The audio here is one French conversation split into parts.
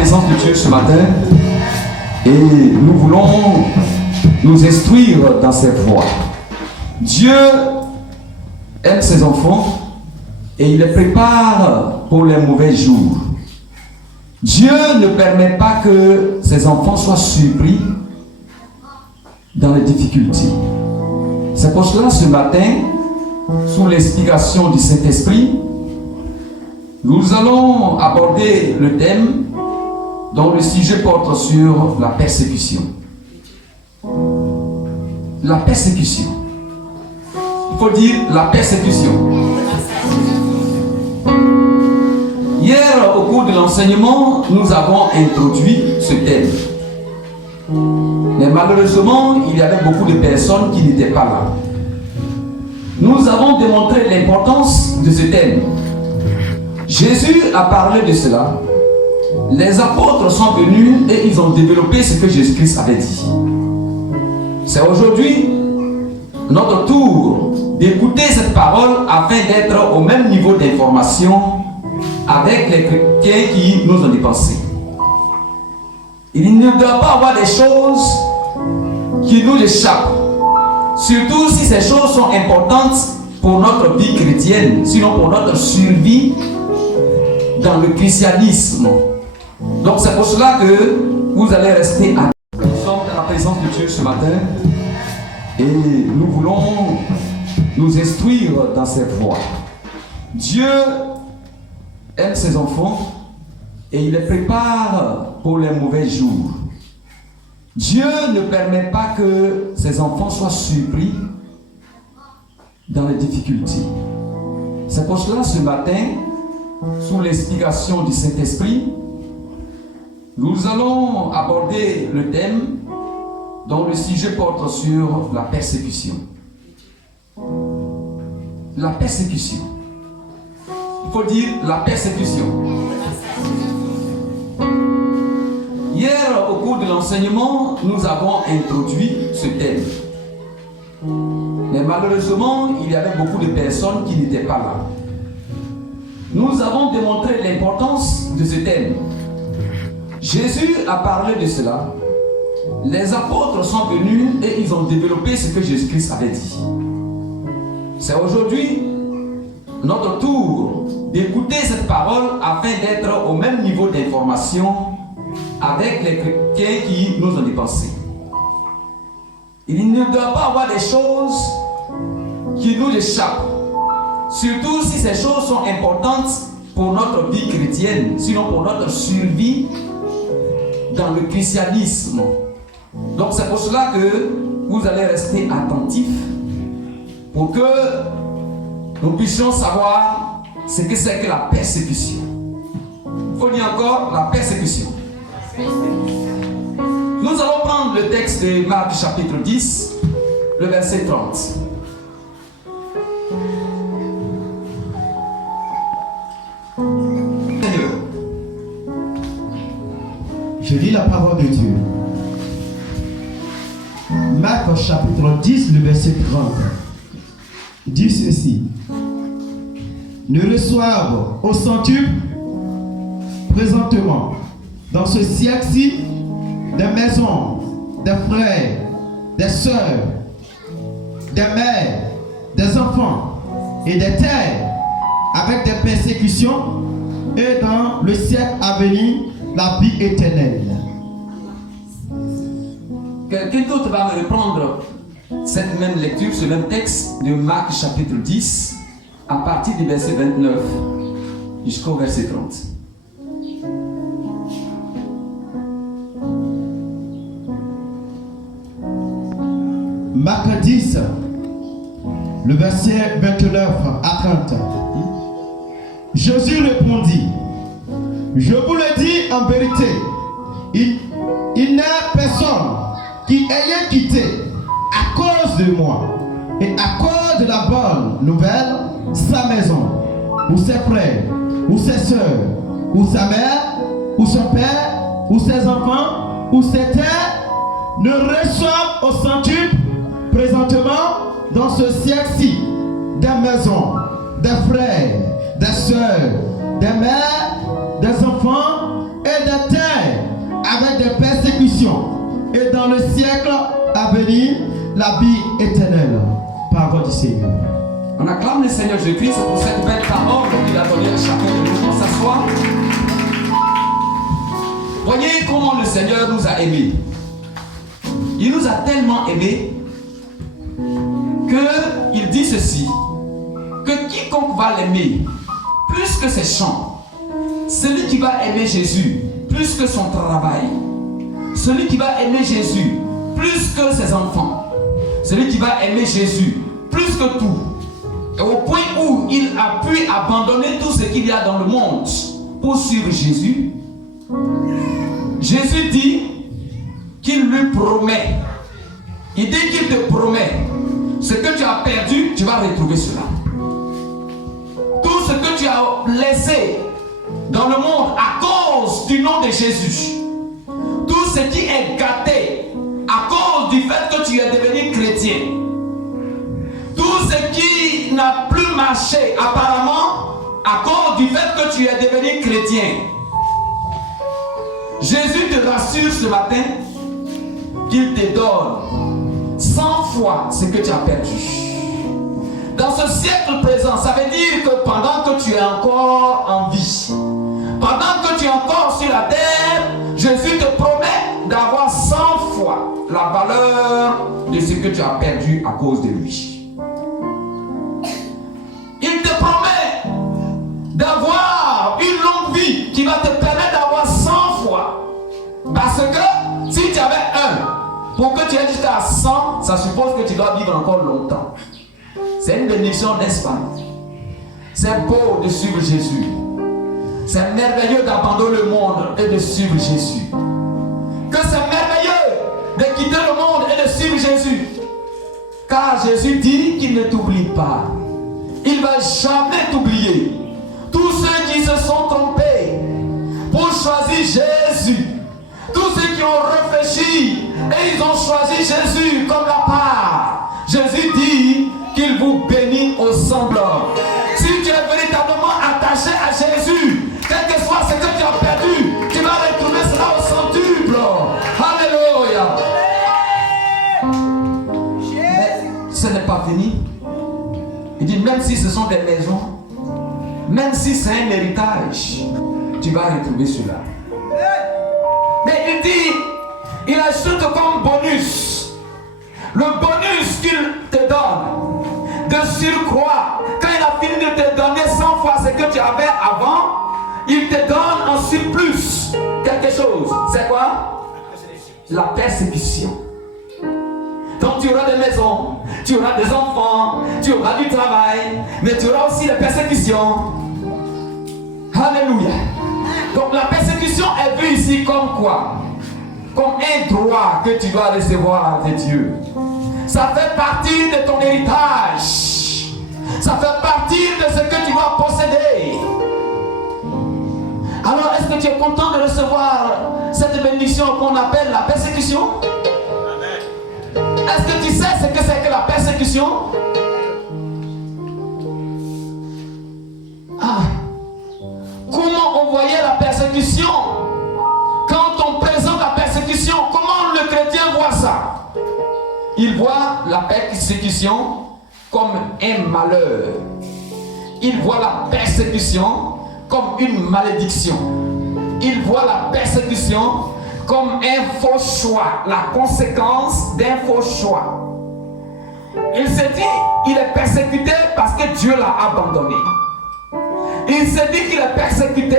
présence de Dieu ce matin et nous voulons nous instruire dans cette voie. Dieu aime ses enfants et il les prépare pour les mauvais jours. Dieu ne permet pas que ses enfants soient surpris dans les difficultés. C'est pour cela ce matin, sous l'explication du Saint-Esprit, nous allons aborder le thème dont le sujet porte sur la persécution. La persécution. Il faut dire la persécution. Hier, au cours de l'enseignement, nous avons introduit ce thème. Mais malheureusement, il y avait beaucoup de personnes qui n'étaient pas là. Nous avons démontré l'importance de ce thème. Jésus a parlé de cela. Les apôtres sont venus et ils ont développé ce que Jésus-Christ avait dit. C'est aujourd'hui notre tour d'écouter cette parole afin d'être au même niveau d'information avec les chrétiens qui nous ont dépensé. Il ne doit pas avoir des choses qui nous échappent, surtout si ces choses sont importantes pour notre vie chrétienne, sinon pour notre survie dans le christianisme. Donc c'est pour cela que vous allez rester à nous sommes dans la présence de Dieu ce matin et nous voulons nous instruire dans cette voie. Dieu aime ses enfants et il les prépare pour les mauvais jours. Dieu ne permet pas que ses enfants soient surpris dans les difficultés. C'est pour cela ce matin, sous l'explication du Saint-Esprit, nous allons aborder le thème dont le sujet porte sur la persécution. La persécution. Il faut dire la persécution. Hier, au cours de l'enseignement, nous avons introduit ce thème. Mais malheureusement, il y avait beaucoup de personnes qui n'étaient pas là. Nous avons démontré l'importance de ce thème. Jésus a parlé de cela. Les apôtres sont venus et ils ont développé ce que Jésus-Christ avait dit. C'est aujourd'hui notre tour d'écouter cette parole afin d'être au même niveau d'information avec les chrétiens qui nous ont dépensé. Il ne doit pas avoir des choses qui nous échappent, surtout si ces choses sont importantes pour notre vie chrétienne, sinon pour notre survie dans le christianisme. Donc c'est pour cela que vous allez rester attentifs pour que nous puissions savoir ce que c'est que la persécution. Il faut dire encore la persécution. Nous allons prendre le texte de Marc chapitre 10, le verset 30. Seigneur. Je lis la parole de Dieu. Marc chapitre 10, le verset 30. Dit ceci. Ne reçoivent au centuple présentement dans ce siècle-ci des maisons, des frères, des sœurs, des mères, des enfants et des terres avec des persécutions et dans le siècle à venir la vie éternelle. Quelqu'un d'autre va me reprendre cette même lecture, ce même texte de Marc chapitre 10 à partir du verset 29 jusqu'au verset 30. Marc 10, le verset 29 à 30. Jésus répondit, je vous le dis en vérité, il n'est personne qui ayant quitté à cause de moi et à cause de la bonne nouvelle sa maison, ou ses frères, ou ses soeurs, ou sa mère, ou son père, ou ses enfants, ou ses terres, ne reçoivent au centuple présentement dans ce siècle-ci des maisons, des frères, des soeurs, des mères, des enfants et des terres avec des persécutions et dans le siècle à venir, la vie éternelle. Parole du Seigneur. On acclame le Seigneur Jésus-Christ pour cette belle parole qu'il a donnée à chacun de nous pour s'asseoir. Voyez comment le Seigneur nous a aimés. Il nous a tellement aimés qu'il dit ceci, que quiconque va l'aimer plus que ses chants, celui qui va aimer Jésus plus que son travail, celui qui va aimer Jésus plus que ses enfants, celui qui va aimer Jésus plus que tout, et au point où il a pu abandonner tout ce qu'il y a dans le monde pour suivre Jésus, Jésus dit qu'il lui promet. Il dit qu'il te promet. Ce que tu as perdu, tu vas retrouver cela. Tout ce que tu as laissé dans le monde à cause du nom de Jésus, tout ce qui est gâté à cause du fait que tu es devenu chrétien, tout ce qui n'a plus marché apparemment à cause du fait que tu es devenu chrétien, Jésus te rassure ce matin qu'il te donne 100 fois ce que tu as perdu. Dans ce siècle présent, ça veut dire que pendant que tu es encore en vie, pendant que tu es encore sur la terre, Jésus te promet d'avoir 100 fois la valeur de ce que tu as perdu à cause de lui. Il te promet d'avoir une longue vie qui va te permettre d'avoir 100 fois. Parce que si tu avais un, pour que tu aies jusqu'à 100, ça suppose que tu dois vivre encore longtemps. C'est une bénédiction, n'est-ce pas? C'est beau de suivre Jésus. C'est merveilleux d'abandonner le monde et de suivre Jésus. Que c'est merveilleux de quitter le monde et de suivre Jésus. Car Jésus dit qu'il ne t'oublie pas. Il ne va jamais t'oublier. Tous ceux qui se sont trompés pour choisir Jésus, tous ceux qui ont réfléchi et ils ont choisi Jésus comme la part, Jésus dit qu'il vous bénit au semblant. Si tu es véritablement attaché à Jésus, quel que soit ce que tu as perdu, tu vas retrouver cela au centuple. Alléluia. Mais ce n'est pas fini. Il dit même si ce sont des maisons, même si c'est un héritage, tu vas retrouver cela. Mais il dit, il ajoute comme bonus, le bonus qu'il te donne, de surcroît, quand il a fini de te donner 100 fois ce que tu avais avant, il te donne en surplus quelque chose. C'est quoi? La persécution. Donc tu auras des maisons, tu auras des enfants, tu auras du travail, mais tu auras aussi la persécution. Alléluia. Donc la persécution est vue ici comme quoi? Comme un droit que tu dois recevoir de Dieu. Ça fait partie de ton héritage. Ça fait partie de ce que tu vas posséder. Alors est-ce que tu es content de recevoir cette bénédiction qu'on appelle la persécution? Est-ce que tu sais ce que c'est que la persécution? Comment on voyait la persécution? Quand on présente la persécution, comment le chrétien voit ça? Il voit la persécution comme un malheur. Il voit la persécution comme une malédiction. Il voit la persécution comme un faux choix, la conséquence d'un faux choix. Il se dit, il est persécuté parce que Dieu l'a abandonné. Il se dit qu'il est persécuté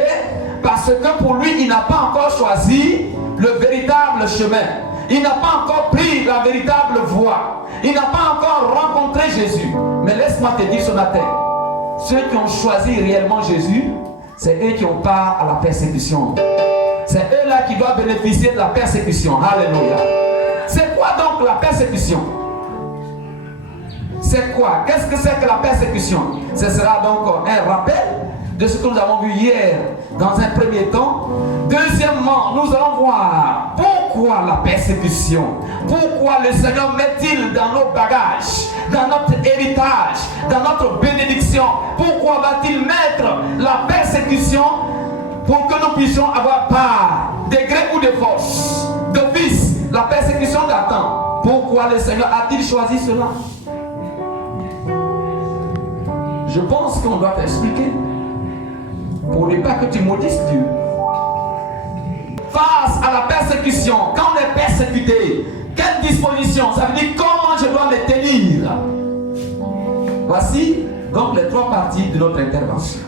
parce que pour lui, il n'a pas encore choisi le véritable chemin. Il n'a pas encore pris la véritable voie. Il n'a pas encore rencontré Jésus. Mais laisse-moi te dire ce matin, ceux qui ont choisi réellement Jésus, c'est eux qui ont part à la persécution. C'est eux-là qui doivent bénéficier de la persécution. Alléluia. C'est quoi donc la persécution? C'est quoi? Qu'est-ce que c'est que la persécution? Ce sera donc un rappel de ce que nous avons vu hier dans un premier temps. Deuxièmement, nous allons voir pourquoi la persécution. Pourquoi le Seigneur met-il dans nos bagages, dans notre héritage, dans notre bénédiction? Pourquoi va-t-il mettre la persécution pour que nous puissions avoir part, de gré ou de force. D'office, la persécution t'attend. Pourquoi le Seigneur a-t-il choisi cela? Je pense qu'on doit t'expliquer pour ne pas que tu maudisses Dieu. Face à la persécution, quand on est persécuté, quelle disposition? Ça veut dire comment je dois me tenir. Voici donc les 3 parties de notre intervention.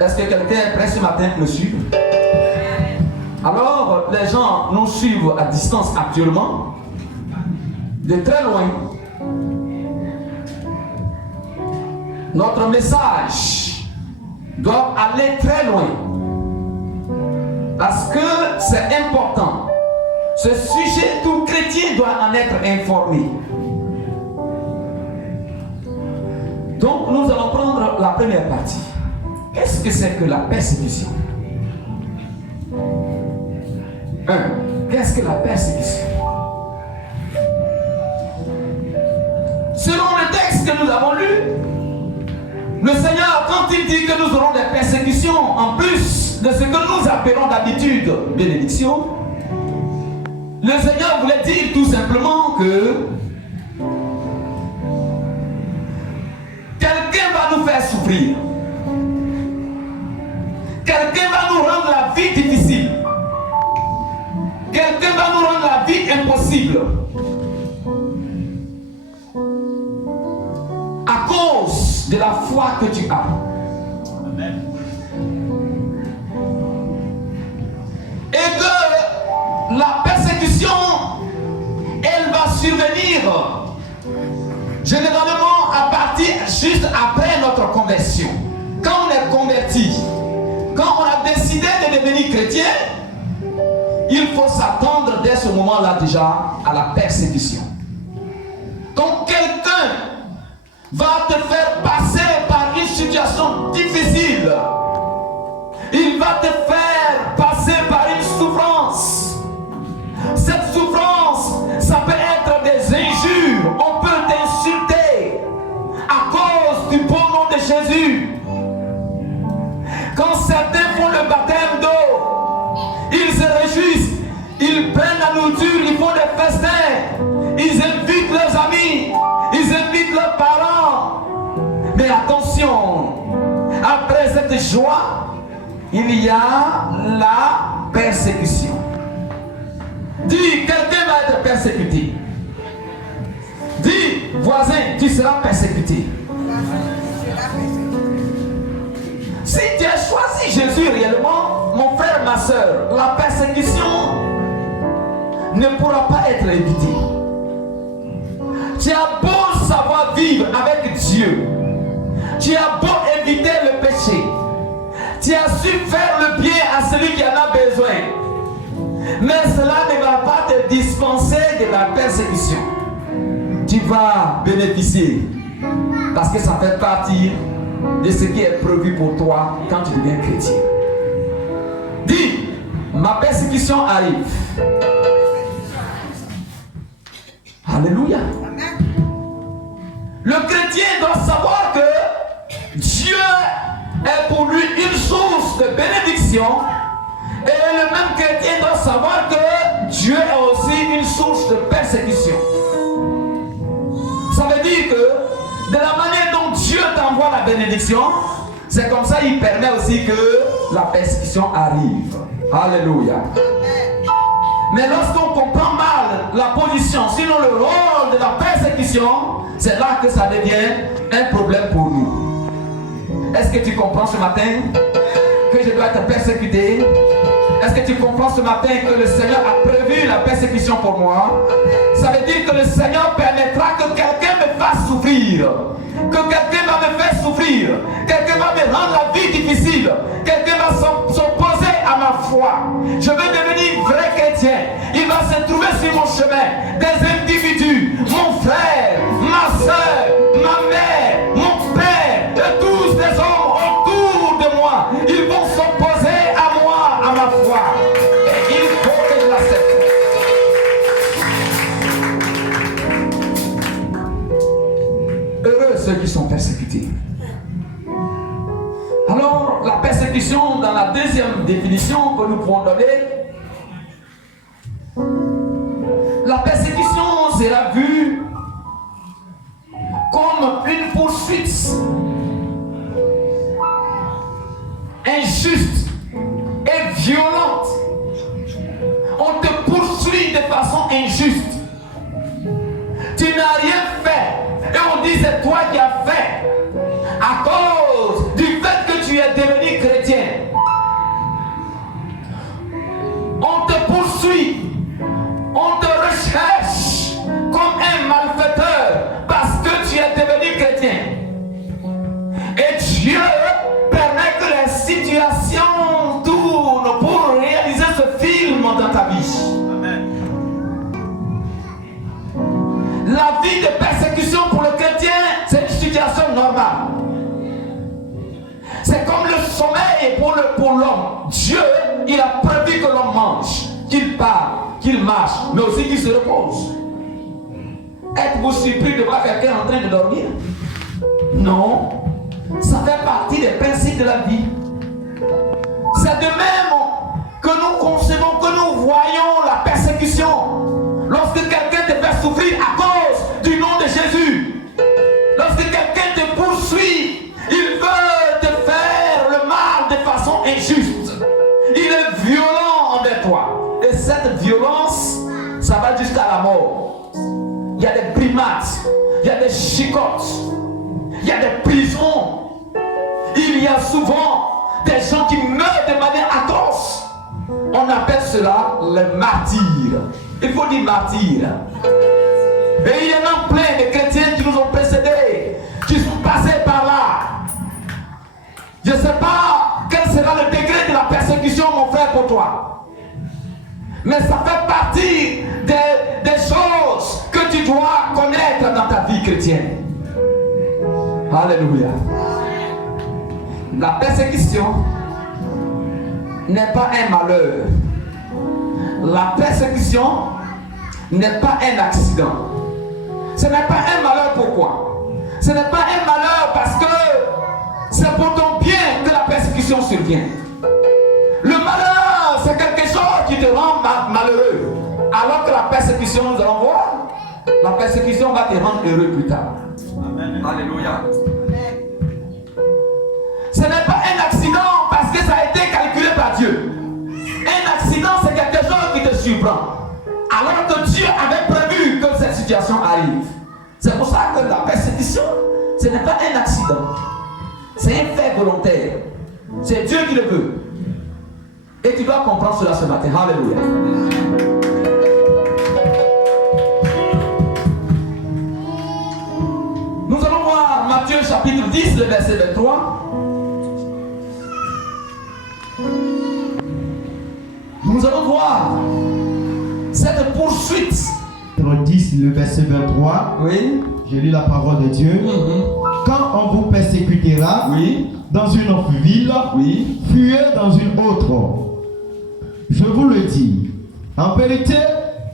Est-ce que quelqu'un est prêt ce matin pour me suivre? Alors, les gens nous suivent à distance actuellement, de très loin. Notre message doit aller très loin. Parce que c'est important. Ce sujet, tout chrétien doit en être informé. Donc, nous allons prendre la première partie. Qu'est-ce que c'est que la persécution? 1. Qu'est-ce que la persécution? Selon le texte que nous avons lu, le Seigneur, quand il dit que nous aurons des persécutions, en plus de ce que nous appelons d'habitude bénédiction, le Seigneur voulait dire tout simplement que quelqu'un va nous faire souffrir. Quelqu'un va nous rendre la vie difficile. Quelqu'un va nous rendre la vie impossible. À cause de la foi que tu as. Amen. Et que la persécution, elle va survenir généralement à partir juste après notre conversion. Quand on est converti, quand on a décidé de devenir chrétien, il faut s'attendre dès ce moment-là déjà à la persécution. Donc quelqu'un va te faire passer par une situation difficile. Il va te faire passer par une souffrance. Cette souffrance, ça peut être des injures. On peut t'insulter à cause du beau nom de Jésus. Quand certains font le baptême d'eau, ils se réjouissent, ils prennent la nourriture, ils font des festins, ils invitent leurs amis, ils invitent leurs parents. Mais attention, après cette joie, il y a la persécution. Dis, quelqu'un va être persécuté. Dis, voisin, tu seras persécuté. Si tu as choisi Jésus réellement, mon frère, ma soeur, la persécution ne pourra pas être évitée. Tu as beau savoir vivre avec Dieu, tu as beau éviter le péché, tu as su faire le bien à celui qui en a besoin, mais cela ne va pas te dispenser de la persécution. Tu vas bénéficier parce que ça fait partie de ce qui est prévu pour toi quand tu deviens chrétien. Dis, ma persécution arrive. Alléluia. Le chrétien doit savoir que Dieu est pour lui une source de bénédiction, et le même chrétien doit savoir que Dieu est aussi une source de persécution. Ça veut dire que de la manière dont Dieu t'envoie la bénédiction, c'est comme ça qu'il permet aussi que la persécution arrive. Alléluia. Mais lorsqu'on comprend mal la position, sinon le rôle de la persécution, c'est là que ça devient un problème pour nous. Est-ce que tu comprends ce matin que je dois être persécuté? Est-ce que tu comprends ce matin que le Seigneur a prévu la persécution pour moi? Ça veut dire que le Seigneur permettra que quelqu'un me fasse souffrir, que quelqu'un va me faire souffrir, quelqu'un va me rendre la vie difficile, quelqu'un va s'opposer à ma foi. Je veux devenir vrai chrétien. Il va se trouver sur mon chemin des individus, mon frère, ma soeur, ma mère, mon père, et tous les hommes autour de moi. Ils vont s'opposer à moi, à ma foi. Et il faut que je l'accepte. Heureux ceux qui sont persécutés. Alors, la persécution dans la deuxième deuxième définition que nous pouvons donner, la persécution sera vue comme une poursuite injuste et violente. On te poursuit de façon injuste. Tu n'as rien fait. Et on dit c'est toi qui as fait. À cause du fait que tu es devenu chrétien. On te poursuit. On te recherche comme un malfaiteur parce que tu es devenu chrétien. Et Dieu permet que les situations tournent pour réaliser ce film dans ta vie. Amen. La vie de persécution pour le chrétien, c'est une situation normale. C'est comme le sommeil pour l'homme. Dieu, il a prévu que l'homme mange, qu'il parle, qu'il marche, mais aussi qu'il se repose. Êtes-vous surpris de voir quelqu'un en train de dormir? Non. Ça fait partie des principes de la vie. C'est de même que nous concevons, que nous voyons la persécution. Lorsque quelqu'un te fait souffrir à cause du nom de Jésus. Lorsque quelqu'un te poursuit, il veut te faire le mal de façon injuste. Il est violent envers toi. Et cette violence, ça va jusqu'à la mort. Il y a des primates, il y a des chicottes, il y a des prisons. Il y a souvent des gens qui meurent de manière atroce. On appelle cela les martyrs. Il faut dire martyrs. Et il y en a plein de chrétiens qui nous ont précédés, qui sont passés par là. Je ne sais pas quel sera le degré de la persécution, mon frère, pour toi. Mais ça fait partie des choses que tu dois connaître dans ta vie chrétienne. Alléluia. La persécution n'est pas un malheur. La persécution n'est pas un accident. Ce n'est pas un malheur, pourquoi? Ce n'est pas un malheur parce que c'est pour ton bien que la persécution survient. Le malheur, c'est quelque chose qui te rend malheureux. Alors que la persécution, nous allons voir, la persécution va te rendre heureux plus tard. Amen. Alléluia. Ce n'est pas un accident parce que ça a été calculé par Dieu. Un accident, c'est quelque chose qui te surprend. Alors que Dieu avait prévu que cette situation arrive. C'est pour ça que la persécution, ce n'est pas un accident. C'est un fait volontaire. C'est Dieu qui le veut. Et tu dois comprendre cela ce matin. Alléluia. Nous allons voir Matthieu chapitre 10, le verset 23. Nous allons voir cette poursuite. 10, le verset 23. Oui. J'ai lu la parole de Dieu. Quand on vous persécutera, oui, dans une ville, oui, fuyez dans une autre. Je vous le dis, en vérité,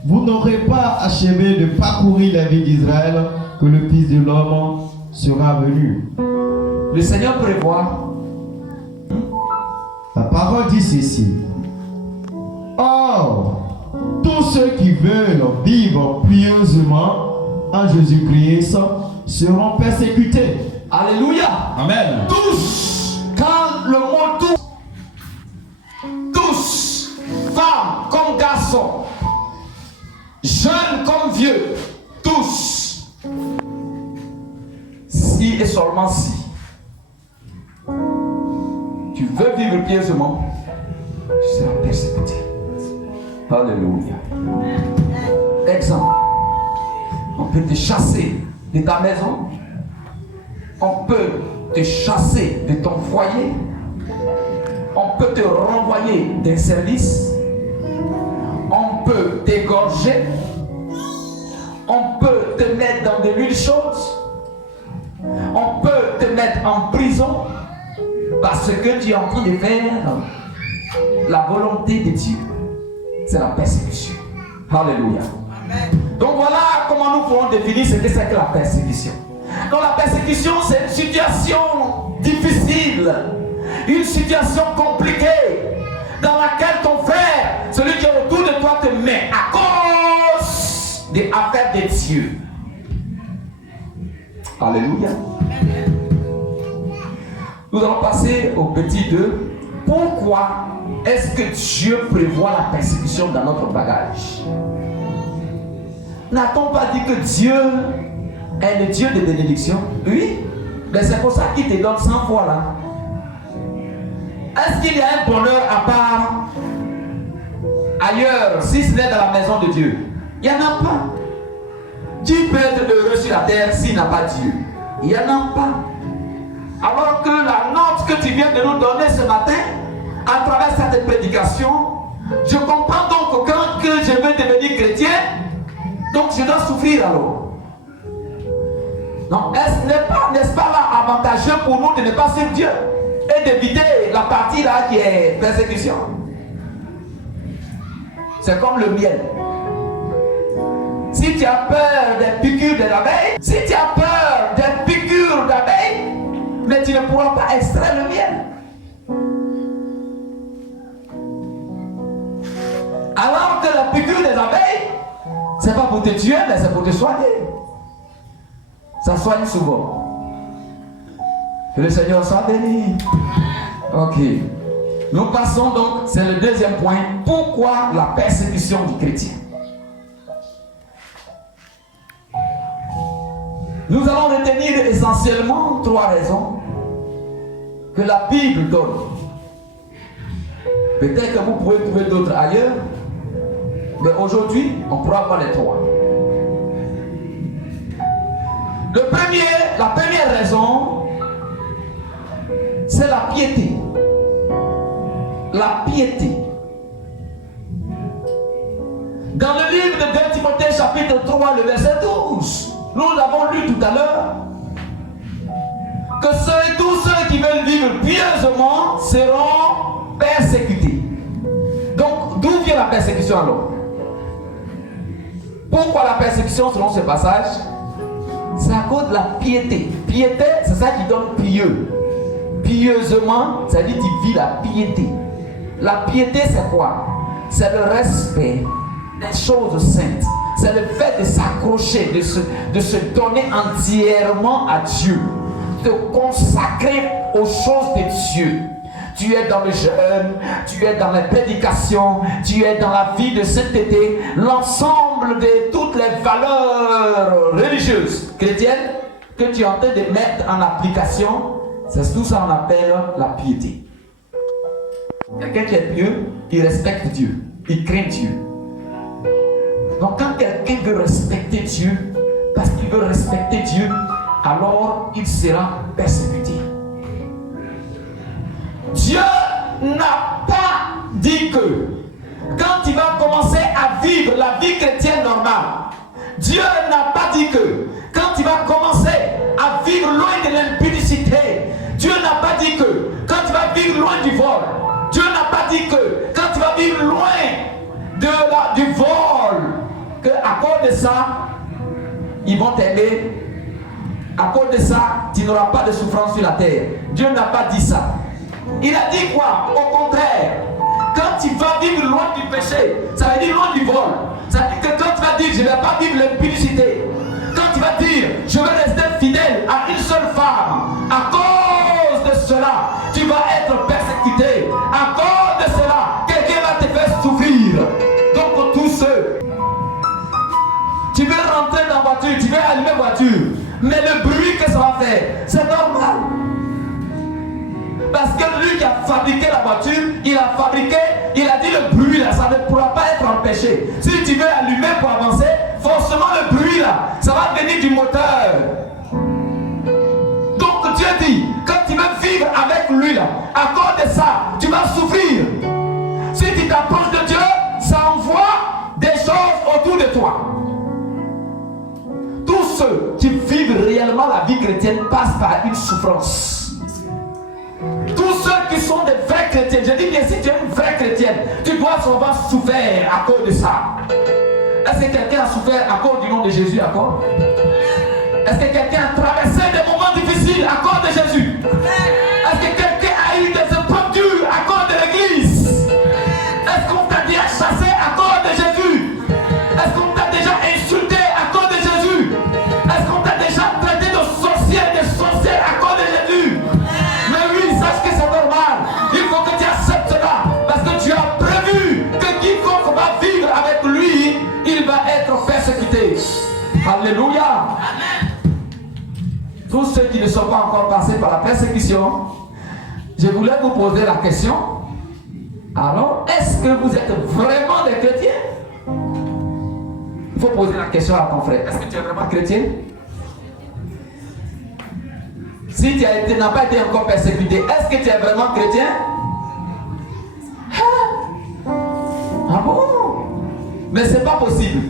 vous n'aurez pas achevé de parcourir la ville d'Israël que le Fils de l'homme sera venu. Le Seigneur prévoit. La parole dit ceci. Or, tous ceux qui veulent vivre pieusement en Jésus-Christ seront persécutés. Alléluia. Amen. Tous, quand le mot tous, femmes comme garçons, jeunes comme vieux, tous, si et seulement si tu veux vivre pieusement, tu seras persécuté. Alléluia. Exemple, on peut te chasser de ta maison, on peut te chasser de ton foyer, on peut te renvoyer d'un service, on peut t'égorger, on peut te mettre dans de l'huile chaude, on peut te mettre en prison parce que tu es en train de faire la volonté de Dieu. C'est la persécution. Alléluia. Amen. Donc voilà comment nous pouvons définir ce que c'est que la persécution. Donc la persécution, c'est une situation difficile, une situation compliquée dans laquelle ton frère, celui qui est autour de toi, te met à cause des affaires de Dieu. Alléluia. Nous allons passer au petit 2. Pourquoi est-ce que Dieu prévoit la persécution dans notre bagage? N'a-t-on pas dit que Dieu est le Dieu de bénédiction? Oui, mais c'est pour ça qu'il te donne 100 fois là. Est-ce qu'il y a un bonheur à part ailleurs, si ce n'est dans la maison de Dieu? Il n'y en a pas. Qui peut être heureux sur la terre s'il n'a pas Dieu? Il n'y en a pas. Alors que la note que tu viens de nous donner ce matin, à travers cette prédication, je comprends donc quand que je veux devenir chrétien, donc je dois souffrir alors. Non, n'est-ce pas là avantageux pour nous de ne pas suivre Dieu et d'éviter la partie là qui est persécution? C'est comme le miel. Si tu as peur des piqûres des abeilles, si tu as peur des piqûres d'abeilles, mais tu ne pourras pas extraire le miel. Alors que la piqûre des abeilles, c'est pas pour te tuer, mais c'est pour te soigner. Ça soigne souvent. Que le Seigneur soit béni. Ok. Nous passons donc, c'est le deuxième point. Pourquoi la persécution du chrétien? Nous allons retenir essentiellement 3 raisons que la Bible donne. Peut-être que vous pouvez trouver d'autres ailleurs, mais aujourd'hui, on pourra voir les 3. La première raison, c'est la piété. La piété. Dans le livre de 2 Timothée chapitre 3, le verset 12, nous l'avons lu tout à l'heure, que tous ceux qui veulent vivre pieusement seront persécutés. Donc, d'où vient la persécution alors? Pourquoi la persécution selon ce passage? C'est à cause de la piété. Piété, c'est ça qui donne pieux. Pieusement, ça dit qu'il vit la piété. La piété, c'est quoi? C'est le respect des choses saintes. C'est le fait de s'accrocher, de se donner entièrement à Dieu, de consacrer aux choses de Dieu. Tu es dans le jeûne, tu es dans les prédications, tu es dans la vie de sainteté, l'ensemble de toutes les valeurs religieuses chrétiennes que tu es en train de mettre en application, c'est tout ça qu'on appelle la piété. Quelqu'un qui est pieux, il respecte Dieu, il craint Dieu. Donc quand quelqu'un veut respecter Dieu, parce qu'il veut respecter Dieu, alors il sera persécuté. Dieu n'a pas dit que quand il va commencer à vivre la vie chrétienne normale, Dieu n'a pas dit que quand il va commencer à vivre loin de l'impudicité, Dieu n'a pas dit que quand il va vivre loin du vol, Dieu n'a pas dit que quand il va vivre loin du vol, qu'à cause de ça, ils vont t'aimer. À cause de ça, tu n'auras pas de souffrance sur la terre. Dieu n'a pas dit ça. Il a dit quoi? Au contraire, quand tu vas vivre loin du péché, ça veut dire loin du vol. Ça veut dire que quand tu vas dire je ne vais pas vivre l'impudicité, quand tu vas dire je vais rester fidèle à une seule femme, à cause de cela, tu vas être persécuté. À cause de cela, quelqu'un va te faire souffrir. Donc pour tous ceux, tu veux rentrer dans la voiture, tu veux allumer la voiture, mais le bruit que ça va faire, c'est normal. Parce que lui qui a fabriqué la voiture, il a dit le bruit là, ça ne pourra pas être empêché. Si tu veux allumer pour avancer, forcément le bruit là, ça va venir du moteur. Donc Dieu dit, quand tu veux vivre avec lui là, à cause de ça, tu vas souffrir. Si tu t'approches de Dieu, ça envoie des choses autour de toi. Tous ceux qui vivent réellement la vie chrétienne passent par une souffrance. Tous ceux qui sont des vrais chrétiens, je dis bien si tu es une vraie chrétienne, tu dois souvent souffrir à cause de ça. Est-ce que quelqu'un a souffert à cause du nom de Jésus encore? Est-ce que quelqu'un a traversé des moments difficiles à cause de Jésus? Est-ce que quelqu'un a eu des tous ceux qui ne sont pas encore passés par la persécution, je voulais vous poser la question. Alors, est-ce que vous êtes vraiment des chrétiens? Il faut poser la question à ton frère. Est-ce que tu es vraiment chrétien? Si tu n'as pas été encore persécuté, est-ce que tu es vraiment chrétien? Ah bon? Mais c'est pas possible.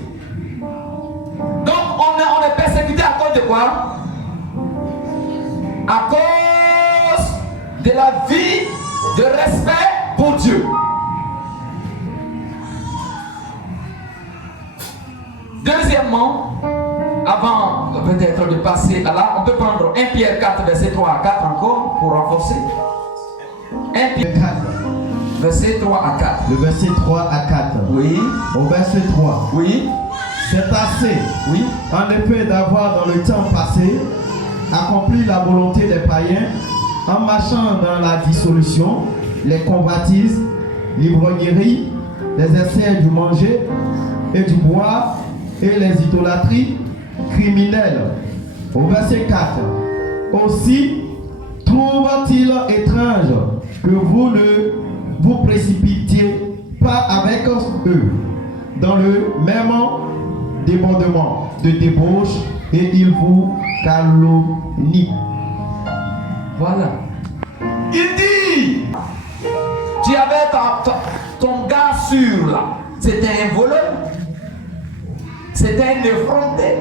Donc on est persécuté à cause de quoi? À cause de la vie de respect pour Dieu. Deuxièmement, avant peut-être de passer à là, on peut prendre 1 Pierre 4, verset 3 à 4 encore pour renforcer. 1 Pierre 4, verset 3 à 4. Le verset 3 à 4. Oui. Au verset 3. Oui. C'est assez. Oui. En effet, d'avoir dans le temps passé accompli la volonté des païens en marchant dans la dissolution, les convoitises, l'ivrognerie, les essais du manger et du boire et les idolâtries criminelles. Au verset 4. Aussi trouve-t-il étrange que vous ne vous précipitiez pas avec eux dans le même débordement de débauche et ils vous calomnient. Voilà. Il dit, tu avais ton gars sûr là, c'était un voleur, c'était un effronté,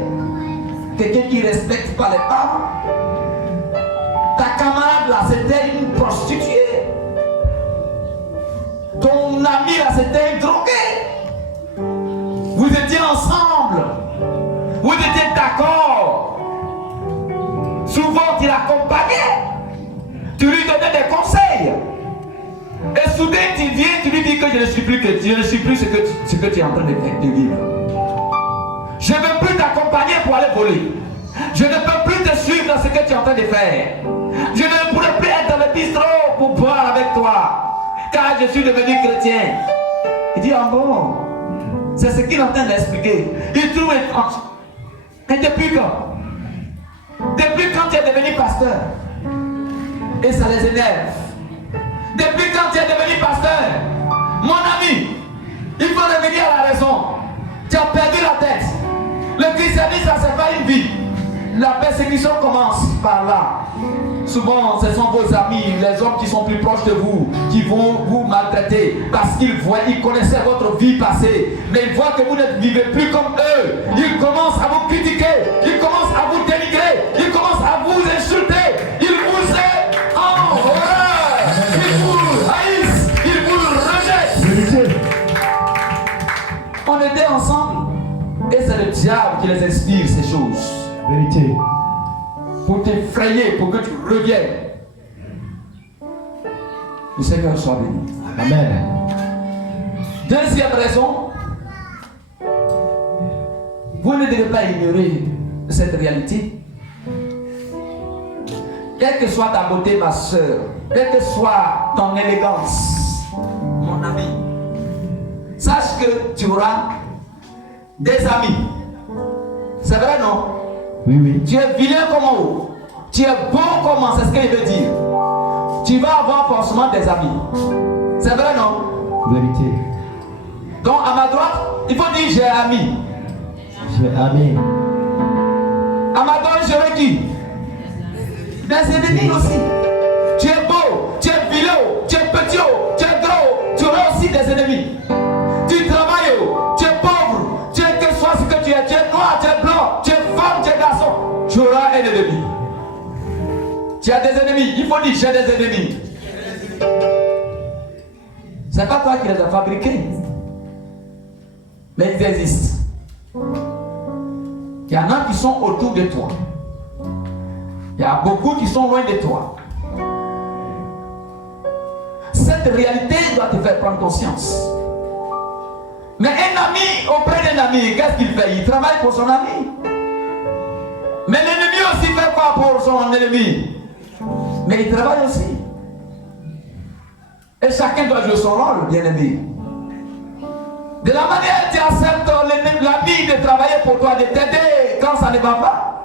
quelqu'un qui ne respecte pas les femmes. Ta camarade là, c'était une prostituée. Ton ami là, c'était un drogué. Vous étiez ensemble, vous étiez d'accord. Souvent tu l'accompagnais, tu lui donnais des conseils. Et soudain tu viens, tu lui dis que je ne suis plus ce que tu es en train de vivre. Je ne veux plus t'accompagner pour aller voler. Je ne peux plus te suivre dans ce que tu es en train de faire. Je ne pourrai plus être dans le bistrot pour boire avec toi, car je suis devenu chrétien. Il dit, ah bon, c'est ce qu'il est en train d'expliquer. Il trouve étrange. Et depuis quand? Depuis quand tu es devenu pasteur? Et ça les énerve. Depuis quand tu es devenu pasteur? Mon ami, il faut revenir à la raison. Tu as perdu la tête. Le christianisme, ça c'est pas une vie. La persécution commence par là. Souvent, ce sont vos amis, les hommes qui sont plus proches de vous, qui vont vous maltraiter parce qu'ils voient, ils connaissaient votre vie passée, mais ils voient que vous ne vivez plus comme eux. Ils commencent à vous critiquer, ils commencent à vous dénigrer, ils commencent à vous insulter, ils vous aiment en horreur, ils vous haïssent, ils vous rejettent. On était ensemble et c'est le diable qui les inspire ces choses. Vérité. Pour t'effrayer, pour que tu reviennes. Le Seigneur soit béni. Amen. Deuxième raison, vous ne devez pas ignorer cette réalité. Quelle que soit ta beauté, ma soeur, quelle que soit ton élégance, mon ami, sache que tu auras des amis. C'est vrai, non? Oui, oui. Tu es vilain comment? Tu es bon comment? C'est ce qu'il veut dire. Tu vas avoir forcément des amis. C'est vrai, non? Vérité. Donc à ma droite, il faut dire j'ai ami. J'ai ami. À ma droite, j'aurai qui? Des ennemis aussi. Tu es beau, tu es vilain, tu es petit, tu es gros, tu auras aussi des ennemis. Tu travailles, tu es pauvre, tu es que soit ce que tu es noir, tu es blanc, tu es femme, tu es garçon, tu auras un ennemi. Tu as des ennemis, il faut dire j'ai des ennemis. C'est pas toi qui les as fabriqués, mais ils existent. Il y en a qui sont autour de toi. Il y a beaucoup qui sont loin de toi. Cette réalité doit te faire prendre conscience. Mais un ami auprès d'un ami, qu'est-ce qu'il fait? Il travaille pour son ami. Mais l'ennemi aussi fait quoi pour son ennemi? Mais il travaille aussi. Et chacun doit jouer son rôle, bien aimé. De la manière que tu acceptes l'ami de travailler pour toi, de t'aider quand ça ne va pas.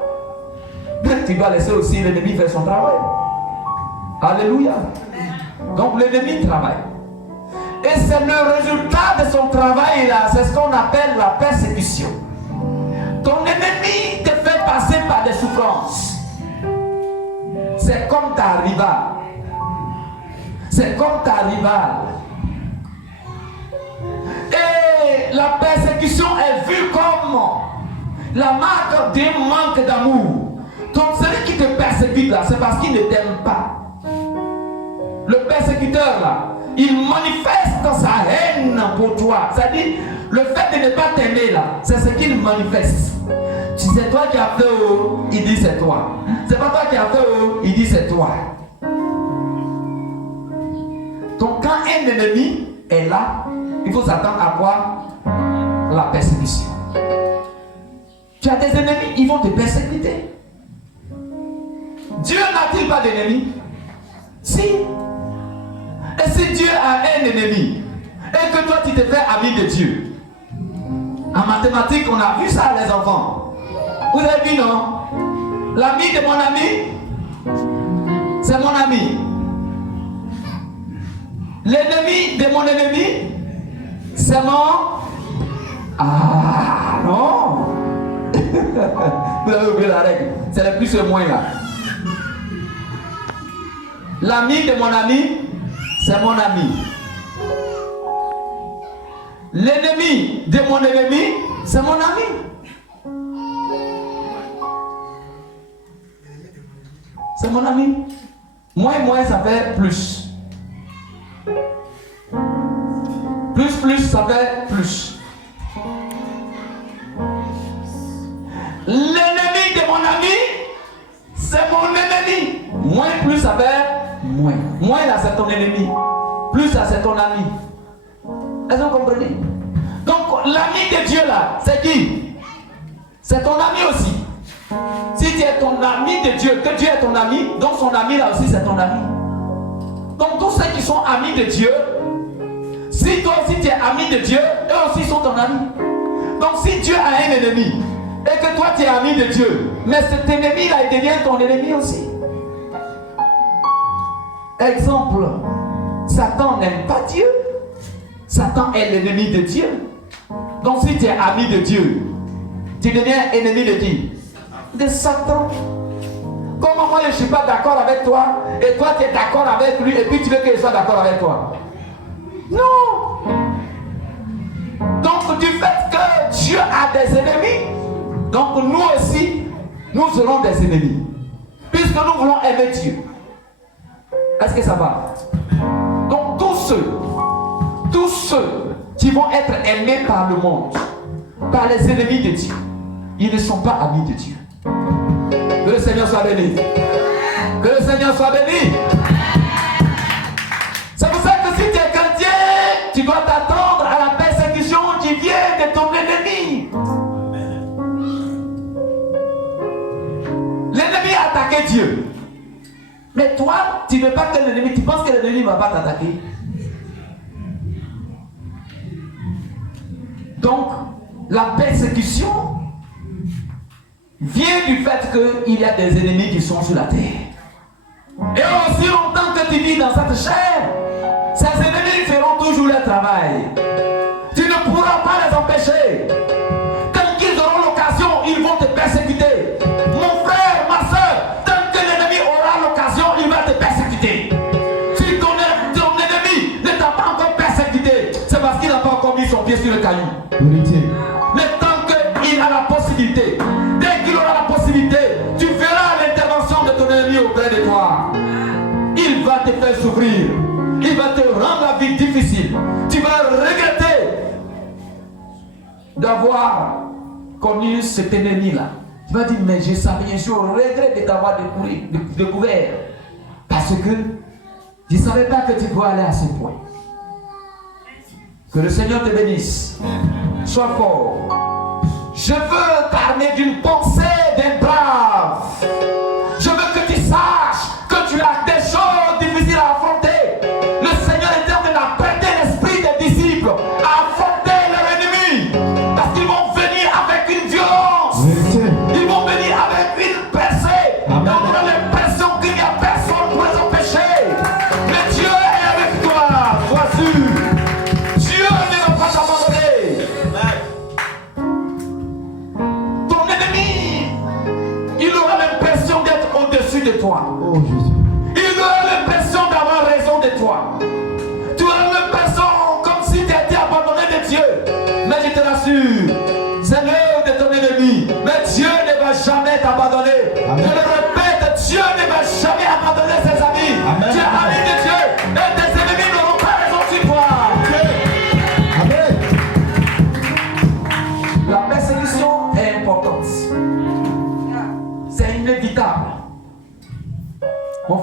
tu dois laisser aussi l'ennemi faire son travail. Alléluia. Donc l'ennemi travaille. Et c'est le résultat de son travail là, c'est ce qu'on appelle la persécution. Ton ennemi te fait passer par des souffrances. C'est comme ta rivale. C'est comme ta rivale. Et la persécution est vue comme la marque d'un manque d'amour. Donc celui qui te persécute là, c'est parce qu'il ne t'aime pas. Le persécuteur là, il manifeste sa haine pour toi. C'est-à-dire, le fait de ne pas t'aimer là, c'est ce qu'il manifeste. Si c'est toi qui as fait, il dit c'est toi. C'est pas toi qui as fait, il dit c'est toi. Donc quand un ennemi est là, il faut s'attendre à quoi? La persécution. Tu as des ennemis, ils vont te persécuter. Dieu n'a-t-il pas d'ennemis? Si. Et si Dieu a un ennemi, et que toi tu te fais ami de Dieu, en mathématiques on a vu ça les enfants. Vous avez vu non? L'ami de mon ami, c'est mon ami. L'ennemi de mon ennemi, c'est mon... Ah non. Vous avez oublié la règle. C'est le plus et le moins là. L'ami de mon ami, c'est mon ami. L'ennemi de mon ennemi, c'est mon ami. C'est mon ami. Moins et moins, ça fait plus. Plus, ça fait plus. L'ennemi de mon ami, c'est mon ennemi. Moins plus, ça fait moins. Moins là, c'est ton ennemi. Plus là, c'est ton ami. Est-ce que vous comprenez? Donc, l'ami de Dieu là, c'est qui? C'est ton ami aussi. Si tu es ton ami de Dieu, que Dieu est ton ami, donc son ami là aussi, c'est ton ami. Donc, tous ceux qui sont amis de Dieu, si toi aussi tu es ami de Dieu, eux aussi sont ton ami. Donc, si Dieu a un ennemi, et que toi tu es ami de Dieu, mais cet ennemi là, il devient ton ennemi aussi. Exemple, Satan n'aime pas Dieu. Satan est l'ennemi de Dieu. Donc si tu es ami de Dieu, tu deviens ennemi de qui? De Satan. Comment moi je ne suis pas d'accord avec toi, et toi tu es d'accord avec lui, et puis tu veux qu'il soit d'accord avec toi? Non. Donc du fait que Dieu a des ennemis, donc nous aussi, nous serons des ennemis. Puisque nous voulons aimer Dieu. Est-ce que ça va? Donc tous ceux qui vont être aimés par le monde, par les ennemis de Dieu, ils ne sont pas amis de Dieu. Que le Seigneur soit béni. Que le Seigneur soit béni. C'est pour ça que si tu es chrétien, tu dois t'attendre à la persécution qui vient de ton ennemi. L'ennemi a attaqué Dieu. Mais toi, tu ne veux pas que l'ennemi, tu penses que l'ennemi ne va pas t'attaquer. Donc, la persécution vient du fait qu'il y a des ennemis qui sont sur la terre. Et aussi longtemps que tu vis dans cette chair, ces ennemis feront toujours leur travail. Tu ne pourras pas les empêcher. Tant qu'ils auront l'occasion, ils vont te persécuter. Mon frère, ma soeur, tant que l'ennemi aura l'occasion, il va te persécuter. Si ton ennemi ne t'a pas encore persécuté, c'est parce qu'il n'a pas encore mis son pied sur le caillou. Mais tant qu'il a la possibilité, dès qu'il aura la possibilité, tu verras l'intervention de ton ennemi auprès de toi. Il va te faire souffrir. Il va te rendre la vie difficile. Tu vas regretter d'avoir connu cet ennemi-là. Tu vas dire, mais je savais, je regrette de t'avoir découvert. Parce que je ne savais pas que tu pouvais aller à ce point. Que le Seigneur te bénisse. Sois fort. Je veux parler d'une pensée d'un brave. Je veux que tu saches que tu as des choses difficiles à affronter. Le Seigneur est en train d'apprêter l'esprit des disciples à affronter leur ennemi. Parce qu'ils vont venir avec une violence. Ils vont venir avec une percée.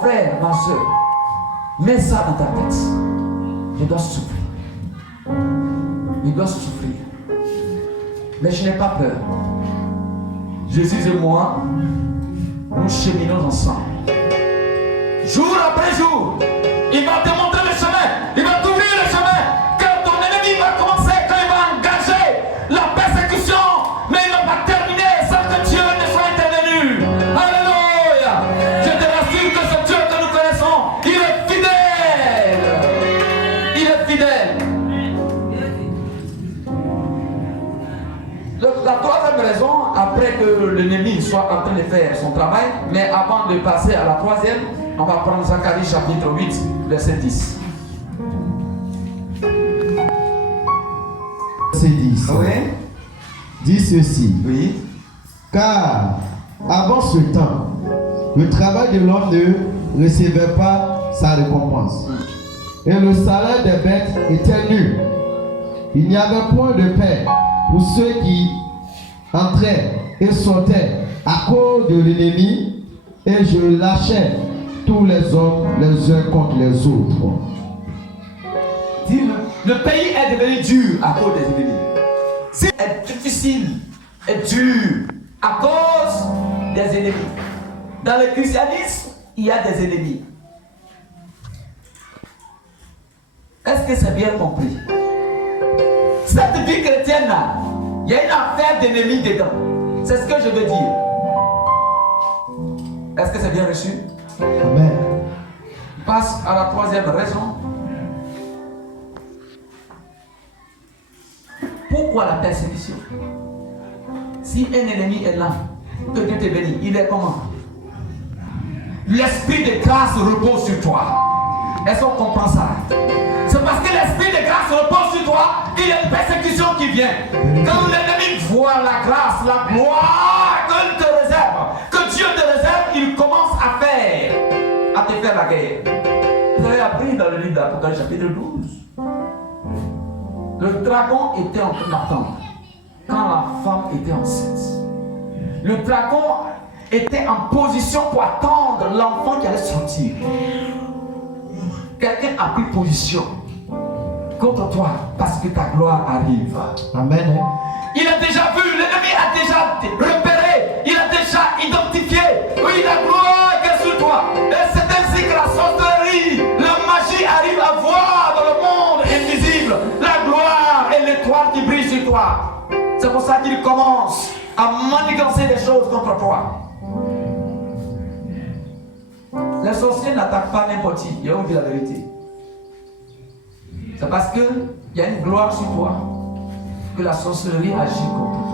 frère, ma soeur, mets ça dans ta tête. Je dois souffrir. Je dois souffrir. Mais je n'ai pas peur. Jésus et moi, nous cheminons ensemble. Jour après jour, il va te montrer le chemin. Il va t'ouvrir le chemin. Quand ton ennemi va commencer, quand il va engager la persécution, mais il ne va pas terminer sans que Dieu ne soit intervenu. Alléluia. Je te rassure que ce Dieu que nous connaissons, il est fidèle. Il est fidèle. La troisième raison, après que l'ennemi soit en train de faire son travail, mais avant de passer à la troisième, on va prendre Zacharie chapitre 8, verset 10. Verset 10. Oui. Dit ceci. Oui. Car avant ce temps, le travail de l'homme ne recevait pas sa récompense. Et le salaire des bêtes était nul. Il n'y avait point de paix pour ceux qui entraient et sortaient à cause de l'ennemi, et je lâchais tous les hommes les uns contre les autres. Le pays est devenu dur à cause des ennemis. C'est difficile et dur à cause des ennemis. Dans le christianisme, il y a des ennemis. Est-ce que c'est bien compris? Cette vie chrétienne là, il y a une affaire d'ennemis dedans. C'est ce que je veux dire. Est-ce que c'est bien reçu? Amen. Passe à la troisième raison. Pourquoi la persécution? Si un ennemi est là, que Dieu te bénisse, il est comment? L'esprit de grâce repose sur toi. Est-ce qu'on comprend ça? C'est parce que l'esprit de grâce repose sur toi, il y a une persécution qui vient. Quand l'ennemi voit la grâce, la gloire que te réserve, que Dieu te réserve, il commence à te faire la guerre. Vous avez appris dans le livre d'Apocalypse chapitre 12. Le dragon était en train d'attendre quand la femme était enceinte. Le dragon était en position pour attendre l'enfant qui allait sortir. Quelqu'un a pris position contre toi parce que ta gloire arrive. Amen. Il a déjà vu, l'ennemi a déjà repéré, il a déjà identifié. Oui, la gloire est sur toi. Et c'est ainsi que la sorcellerie, la magie arrive à voir dans le monde invisible la gloire et l'étoile qui brille sur toi. C'est pour ça qu'il commence à manigancer des choses contre toi. Les sorciers n'attaquent pas n'importe qui, ils ont dit la vérité. C'est parce qu'il y a une gloire sur toi que la sorcellerie agit contre toi.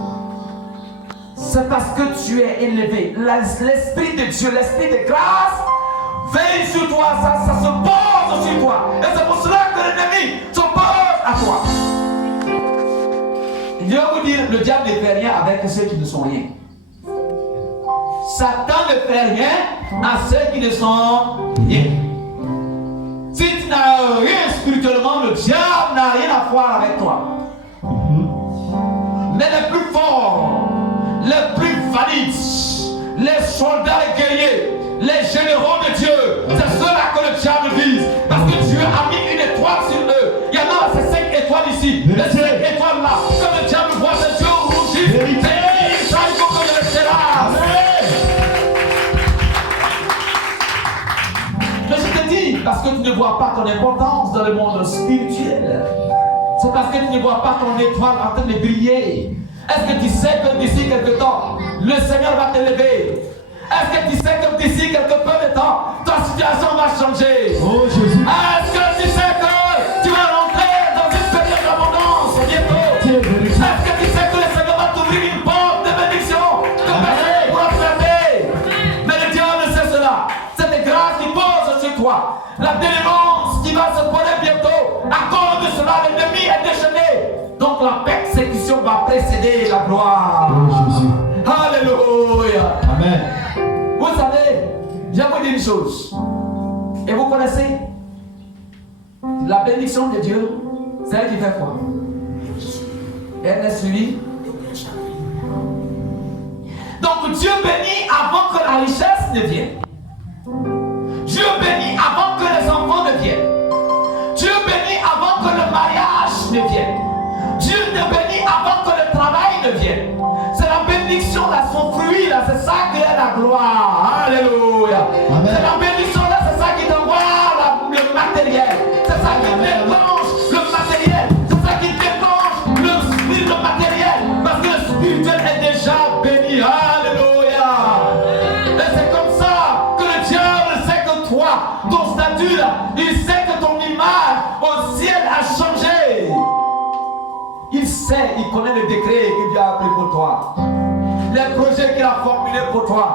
C'est parce que tu es élevé. L'Esprit de Dieu, l'Esprit de grâce veille sur toi, ça se pose sur toi. Et c'est pour cela que l'ennemi se pose à toi. Je vais vous dire, le diable ne fait rien avec ceux qui ne sont rien. Satan ne fait rien à ceux qui ne sont rien. Si tu n'as rien spirituellement, le diable n'a rien à voir avec toi. Mais les plus forts, les plus valides, les soldats et guerriers, les généraux de Dieu, c'est ceux-là que le diable vise. Parce que Dieu a mis une étoile sur eux. Il y en a, c'est 5 étoiles ici. Les 5 étoiles là, comme le diable voit ses yeux rougir, et ça, il faut que je le terrasse. Mais je te dis, parce que tu ne vois pas ton importance dans le monde spirituel. C'est parce que tu ne vois pas ton étoile en train de briller. Est-ce que tu sais que d'ici quelque temps, le Seigneur va te lever? Est-ce que tu sais que d'ici quelque peu de temps, ta situation va changer? Oh Jésus. Est-ce que tu sais que tu vas rentrer dans une période d'abondance bientôt? Est-ce que tu sais que le Seigneur va t'ouvrir une porte de bénédiction que personne ne pourra fermer? Mais le diable sait cela. Cette grâce qui pose sur toi, la délivrance qui va se poser bientôt, à cause de cela, l'ennemi est déchaîné. Donc la persécution va précéder la gloire. Oh Jésus. Alléluia. Amen. Vous savez, je vais vous dire une chose. Et vous connaissez la bénédiction de Dieu, c'est elle qui fait quoi? Elle est suivie. Donc Dieu bénit avant que la richesse ne vienne. Dieu bénit avant que les enfants ne viennent. Dieu bénit avant que le mariage ne vienne. Dieu te bénit avant que le travail ne vienne. C'est la bénédiction, là, son fruit, là, c'est ça qui est la gloire. Alléluia. C'est la bénédiction, là, c'est ça qui t'envoie le matériel. C'est ça qui déclenche le matériel. C'est ça qui déclenche le matériel. Parce que le spirituel est déjà béni. Alléluia. Et c'est comme ça que le diable sait que toi, ton statut, là, il sait que ton image au ciel a changé. Il sait, il connaît les décrets qu'il a appris pour toi. Les projets qu'il a formulés pour toi.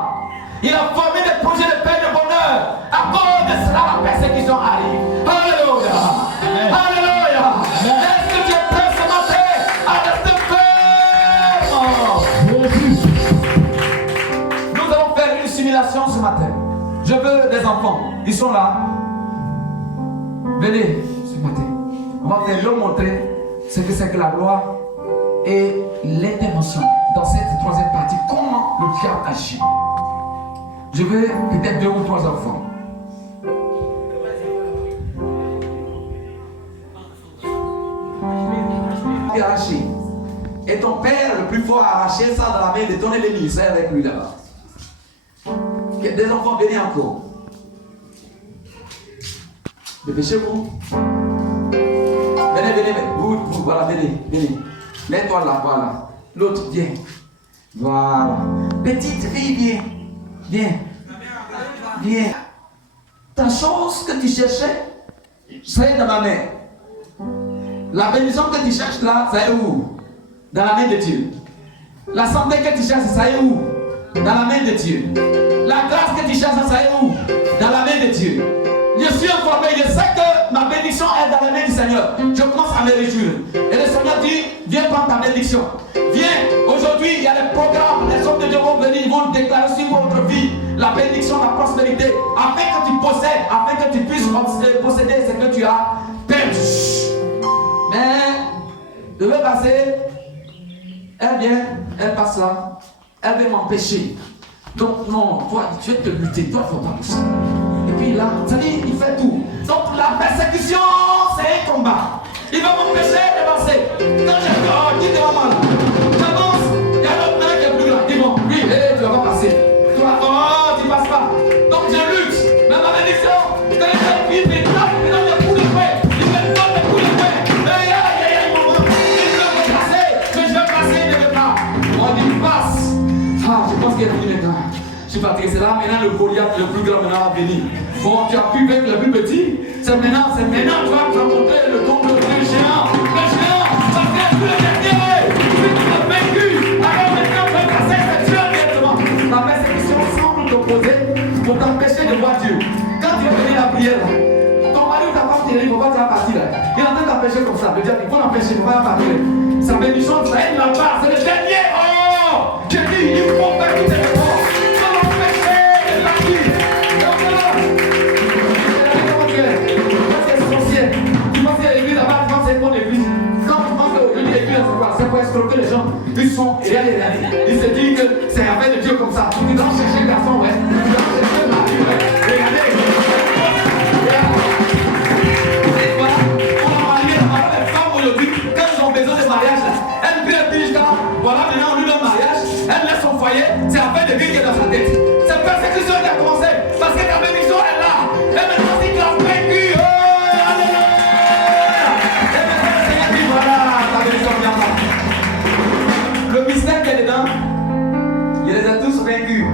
Il a formé des projets de paix et de bonheur. À cause de cela, la persécution arrive. Alléluia. Alléluia. Est-ce que tu es prêt ce matin à rester ferme? Nous allons faire une simulation ce matin. Je veux des enfants. Ils sont là. Venez ce matin. On va leur montrer ce que c'est que la gloire et l'intervention dans cette troisième partie. Comment le diable agit. Je veux peut-être 2 ou 3 enfants. Arraché. Et ton père le plus fort a arraché ça dans la main de ton ennemi. C'est avec lui là-bas. Des enfants, venez encore. Dépêchez-vous. Venez, vous, voilà, venez. Mets-toi là, voilà. L'autre, viens. Voilà. Petite fille, viens. Ta chose que tu cherchais, c'est dans ma main. La bénédiction que tu cherches là, ça est où? Dans la main de Dieu. La santé que tu cherches, ça est où? Dans la main de Dieu. La grâce que tu cherches, ça est où? Dans la main de Dieu. Je suis informé, je sais que ma bénédiction est dans la main du Seigneur. Je commence à me réjouir. Et le Seigneur dit, viens prendre ta bénédiction. Viens, aujourd'hui il y a des programmes, les hommes de Dieu vont venir, ils vont déclarer sur votre vie la bénédiction, la prospérité, afin que tu possèdes, afin que tu puisses posséder ce que tu as perdu. Mais, de me passer, elle vient, elle passe là, elle veut m'empêcher. Donc non, toi, tu vas te lutter, toi, il ne faut pas pousser. Et puis là, ça dit, il fait tout. Donc la persécution, c'est un combat. Il va m'empêcher d'avancer. Quand je dis maman là, j'avance, il y a l'autre mec qui est plus grand. Dis bon, oui, tu vas pas passer. Toi, oh, tu passes pas. Donc je lutte. Mais ma bénédiction, quand il me tape, il me donne des coups de fouet. Il me donne des coups de fouet. Aïe, maman. Il veut me passer, mais je vais passer, il ne veut pas. On dit, passe. Ah, je pense qu'il y a plus de temps. Je suis fatigué, c'est là maintenant le Goliath, le plus grand maintenant à venir. Bon, tu as pu vaincre le plus petit. C'est maintenant, tu vas rencontrer le tombe le plus géant. Le géant, ça fait tout le dernier. Tu l'as vaincu. Alors maintenant, tu vas passer cette Dieu directement. La persécution semble t'opposer pour t'empêcher de voir Dieu. Quand tu vas venir la prière, ton mari ou ta femme t'est dit, pourquoi tu vas partir là? Il est en train d'empêcher comme ça. Le diable, il faut l'empêcher, il ne faut pas partir. Sa bénédiction, ça aide la part, c'est le dernier. Oh, je dis, il faut faire tout tes efforts. C'est pour escroquer les gens. Ils sont et ils se disent que c'est un fait de Dieu comme ça. Ils doivent chercher un garçon, ouais. Ils doivent chercher un mari, ouais. Regardez. Voilà. On a marié les femmes aujourd'hui. Quand ils ont besoin de mariage, elles prient quand voilà, maintenant on lui donne mariage. Elle laisse son foyer. C'est un fait de Dieu qui est dans sa tête. C'est persécution qui a commencé. Parce que ta bénédiction est là. Et maintenant, si tu as vaincu, le mystère qui est dedans, il les a tous vaincus.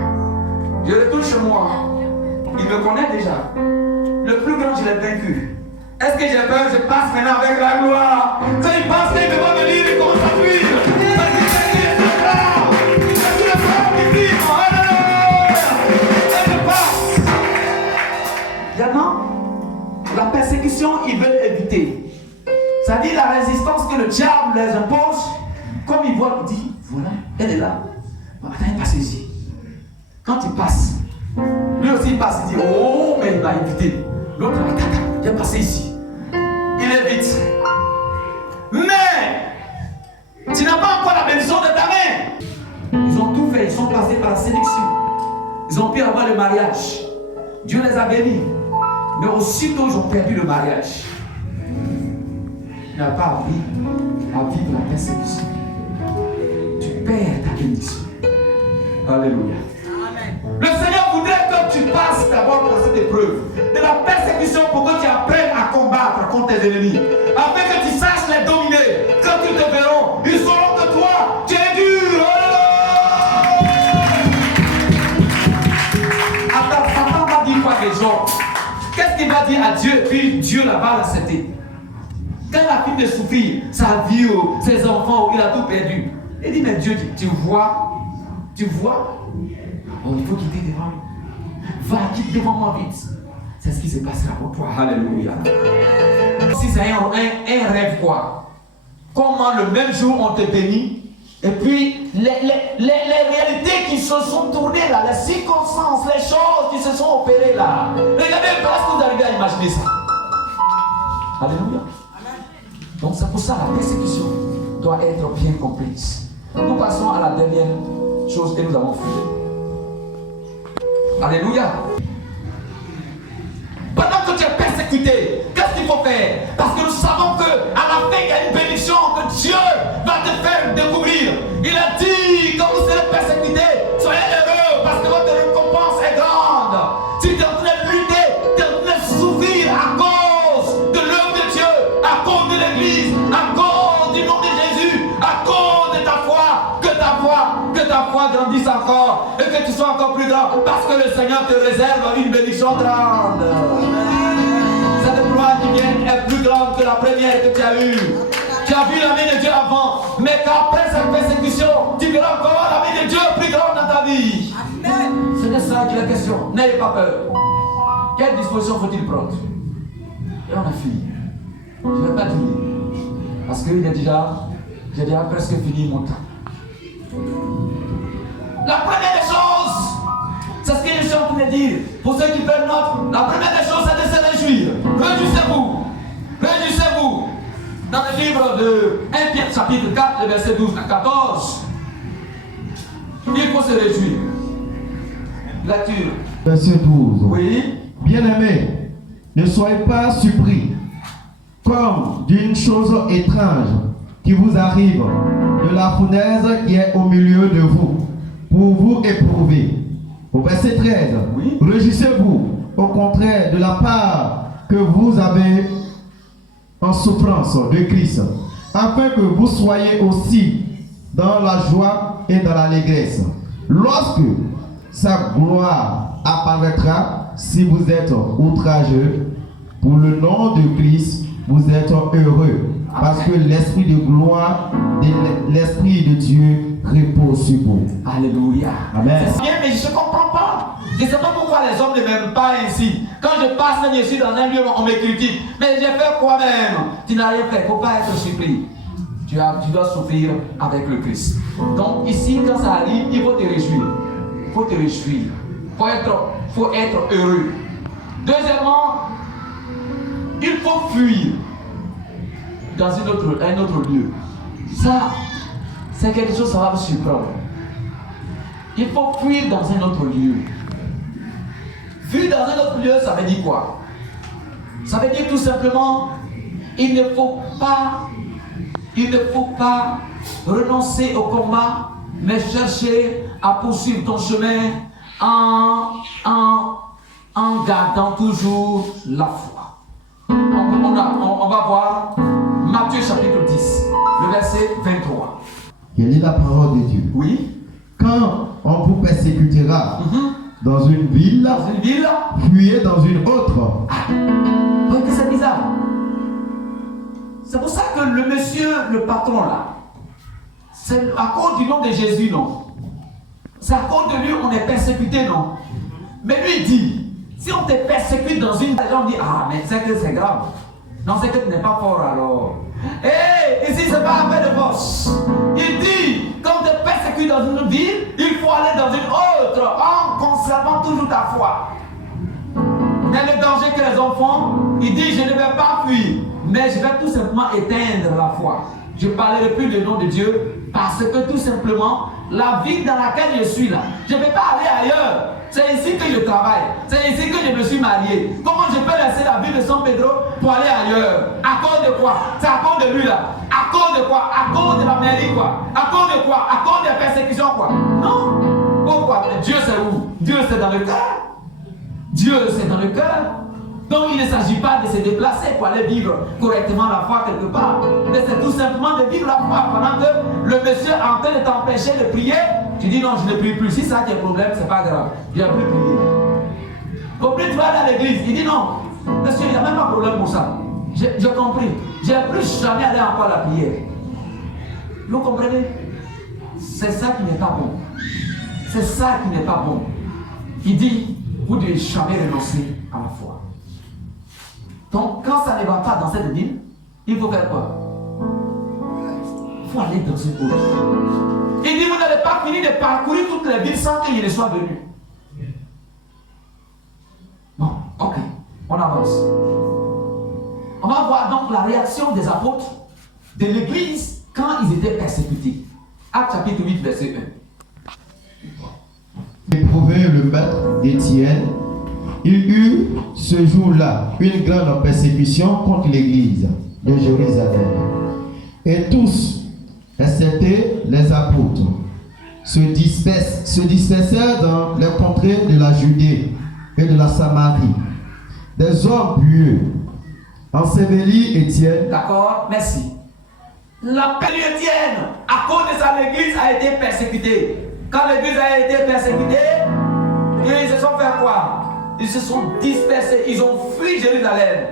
Je le touche moi. Il me connaît déjà. Le plus grand, je l'ai vaincu. Est-ce que j'ai peur? Je passe maintenant avec la gloire. Quand il pense qu'il va venir, il commence à fuir. Parce qu'il sait qu'il est très grand. C'est le frère qui vit. Alléluia. Elle passe. Maintenant, la persécution, ils veulent éviter. Ça dit la résistance que le diable les impose. Comme il voit, il dit, voilà, elle est là. Attends, elle passe ici. Quand il passe, lui aussi il passe, il dit, oh, mais il va éviter. L'autre, attends, il est passé ici. Il évite. Mais, tu n'as pas encore la bénédiction de ta main. Ils ont tout fait, ils sont passés par la sélection. Ils ont pu avoir le mariage. Dieu les a bénis. Mais aussitôt ils ont perdu le mariage, il n'a pas appris à vivre la persécution. Tu perds ta bénédiction. Alléluia. Amen. Le Seigneur voudrait que tu passes d'abord par cette épreuve de la persécution pour que tu apprennes à combattre contre tes ennemis, afin que tu saches les dominer. Quand ils te verront, ils sauront que toi, tu es dur. Attends, Satan va dire quoi des gens? Qu'est-ce qu'il va dire à Dieu? Et puis Dieu là-bas l'accepter. Quand il a fini de souffrir, sa vie, ses enfants, il a tout perdu. Il dit, mais Dieu, tu vois? Oh, il faut quitter devant lui. Va, quitte devant moi vite. C'est ce qui se passera pour toi. Alléluia. Si c'est un rêve, quoi? Comment le même jour on te bénit, et puis les réalités qui se sont tournées là, les circonstances, les choses qui se sont opérées là. Regardez, parce que vous arrivez à imaginer ça. Alléluia. Donc c'est pour ça la persécution doit être bien comprise. Nous passons à la dernière chose que nous avons fait. Alléluia. Pendant que tu es persécuté, qu'est-ce qu'il faut faire? Parce que nous savons qu'à la fin, il y a une bénédiction que Dieu va te faire découvrir. Il a dit, quand vous serez persécuté, soyez heureux parce que votre récompense est grande. Si tu es en train de lutter, tu es en train de souffrir à cause de l'œuvre de Dieu, à cause de l'Église, à cause du nom de Jésus, à cause de ta foi, que ta foi grandisse encore et que tu sois encore plus grand, parce que le Seigneur te réserve une bénédiction grande. Cette gloire qui vient est plus grande que la première que tu as eue. Tu as vu la main de Dieu avant, mais qu'après cette persécution, tu verras encore la main de Dieu plus grande dans ta vie. Amen. C'est ça qui est la question. N'ayez pas peur. Quelle disposition faut-il prendre? Et on a fini. Je ne vais pas dire, parce que j'ai déjà presque fini mon temps. La première des choses, c'est ce que je suis en train de dire. Pour ceux qui prennent note, la première des choses, c'est de se réjouir. Réjouissez-vous. Réjouissez-vous. Dans le livre de 1 Pierre chapitre 4, le verset 12 à 14, il faut se réjouir. Lecture. Verset 12. Oui. Bien-aimés, ne soyez pas surpris comme d'une chose étrange qui vous arrive, de la fournaise qui est au milieu de vous, pour vous éprouver. Au verset 13, oui. Réjouissez-vous au contraire de la part que vous avez en souffrance de Christ, afin que vous soyez aussi dans la joie et dans l'allégresse, lorsque sa gloire apparaîtra. Si vous êtes outrageux pour le nom de Christ, vous êtes heureux, parce que l'esprit de gloire, l'esprit de Dieu repose sur vous. Alléluia. Amen. C'est bien, mais je ne comprends pas. Je ne sais pas pourquoi les hommes ne m'aiment pas ainsi. Quand je passe, même ici dans un lieu, on me critique. Mais j'ai fait quoi même? Tu n'as rien fait. Il ne faut pas être surpris. Tu dois souffrir avec le Christ. Donc ici, quand ça arrive, il faut te réjouir. Il faut te réjouir. Il faut être heureux. Deuxièmement, il faut fuir dans un autre lieu. Ça, c'est quelque chose, ça va vous surprendre. Il faut fuir dans un autre lieu. Fuir dans un autre lieu, ça veut dire quoi? Ça veut dire tout simplement, il ne faut pas renoncer au combat, mais chercher à poursuivre ton chemin en gardant toujours la foi. On va voir Matthieu chapitre 10, le verset 23. Je lis la parole de Dieu. Oui. Quand on vous persécutera dans une ville, fuyez dans une autre. Donc c'est bizarre. C'est pour ça que le monsieur, le patron là, c'est à cause du nom de Jésus, non? C'est à cause de lui on est persécuté, non? Mais lui il dit, si on te persécute dans une ville, on dit, ah mais c'est que c'est grave. Non, c'est que tu n'es pas fort alors. Hé, ici c'est pas affaire de force. Il dit, quand on te persécute dans une ville, il faut aller dans une autre en conservant toujours ta foi. Mais le danger que les enfants, il dit, je ne vais pas fuir, mais je vais tout simplement éteindre la foi. je ne parlerai plus du nom de Dieu parce que tout simplement, la ville dans laquelle je suis là, je ne vais pas aller ailleurs. C'est ici que je travaille. C'est ici que je me suis marié. Comment je peux laisser la ville de San Pedro pour aller ailleurs? À cause de quoi? C'est à cause de lui là. À cause de quoi? À cause de la mairie quoi? À cause de quoi? À cause des persécutions quoi? Non. Pourquoi? Dieu c'est où? Dieu c'est dans le cœur. Dieu c'est dans le cœur. Donc il ne s'agit pas de se déplacer pour aller vivre correctement la foi quelque part. Mais c'est tout simplement de vivre la foi pendant que le monsieur est en train de t'empêcher de prier. Tu dis non, je ne prie plus. Si ça a des problèmes, c'est pas grave. Je ne vais plus prier. Compris, tu vas aller à l'église. Il dit non, monsieur, il n'y a même pas de problème pour ça. J'ai compris. Je n'ai plus jamais aller encore à la prière. Vous comprenez? C'est ça qui n'est pas bon. C'est ça qui n'est pas bon. Il dit, vous ne devez jamais renoncer à la foi. Donc, quand ça ne va pas dans cette ville, il faut faire quoi? Il faut aller dans une autre. Il dit, vous n'allez pas finir de parcourir toutes les villes sans qu'il ne soit venu. Bon, ok, on avance. On va voir donc la réaction des apôtres de l'église quand ils étaient persécutés. Actes chapitre 8, verset 1. Éprouvé le maître d'Étienne, il eut ce jour-là une grande persécution contre l'église de Jérusalem. Et tous, excepté les apôtres, se dispersèrent dans les contrées de la Judée et de la Samarie. Des hommes pieux ensevelis Étienne. D'accord, merci. La Étienne, à cause de ça, l'église a été persécutée. Quand l'église a été persécutée, ils se sont fait quoi? Ils se sont dispersés, ils ont fui Jérusalem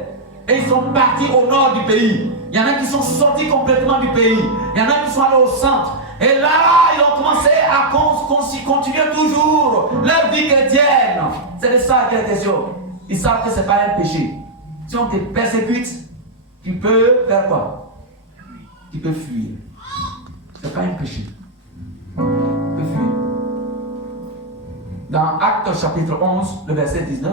et ils sont partis au nord du pays. Il y en a qui sont sortis complètement du pays, il y en a qui sont allés au centre. Et là, ils ont commencé à continuer toujours leur vie chrétienne. C'est de ça qu'il est question. Ils savent que ce n'est pas un péché. Si on te persécute, tu peux faire quoi? Tu peux fuir. Ce n'est pas un péché. Tu peux fuir. Dans Actes chapitre 11, le verset 19.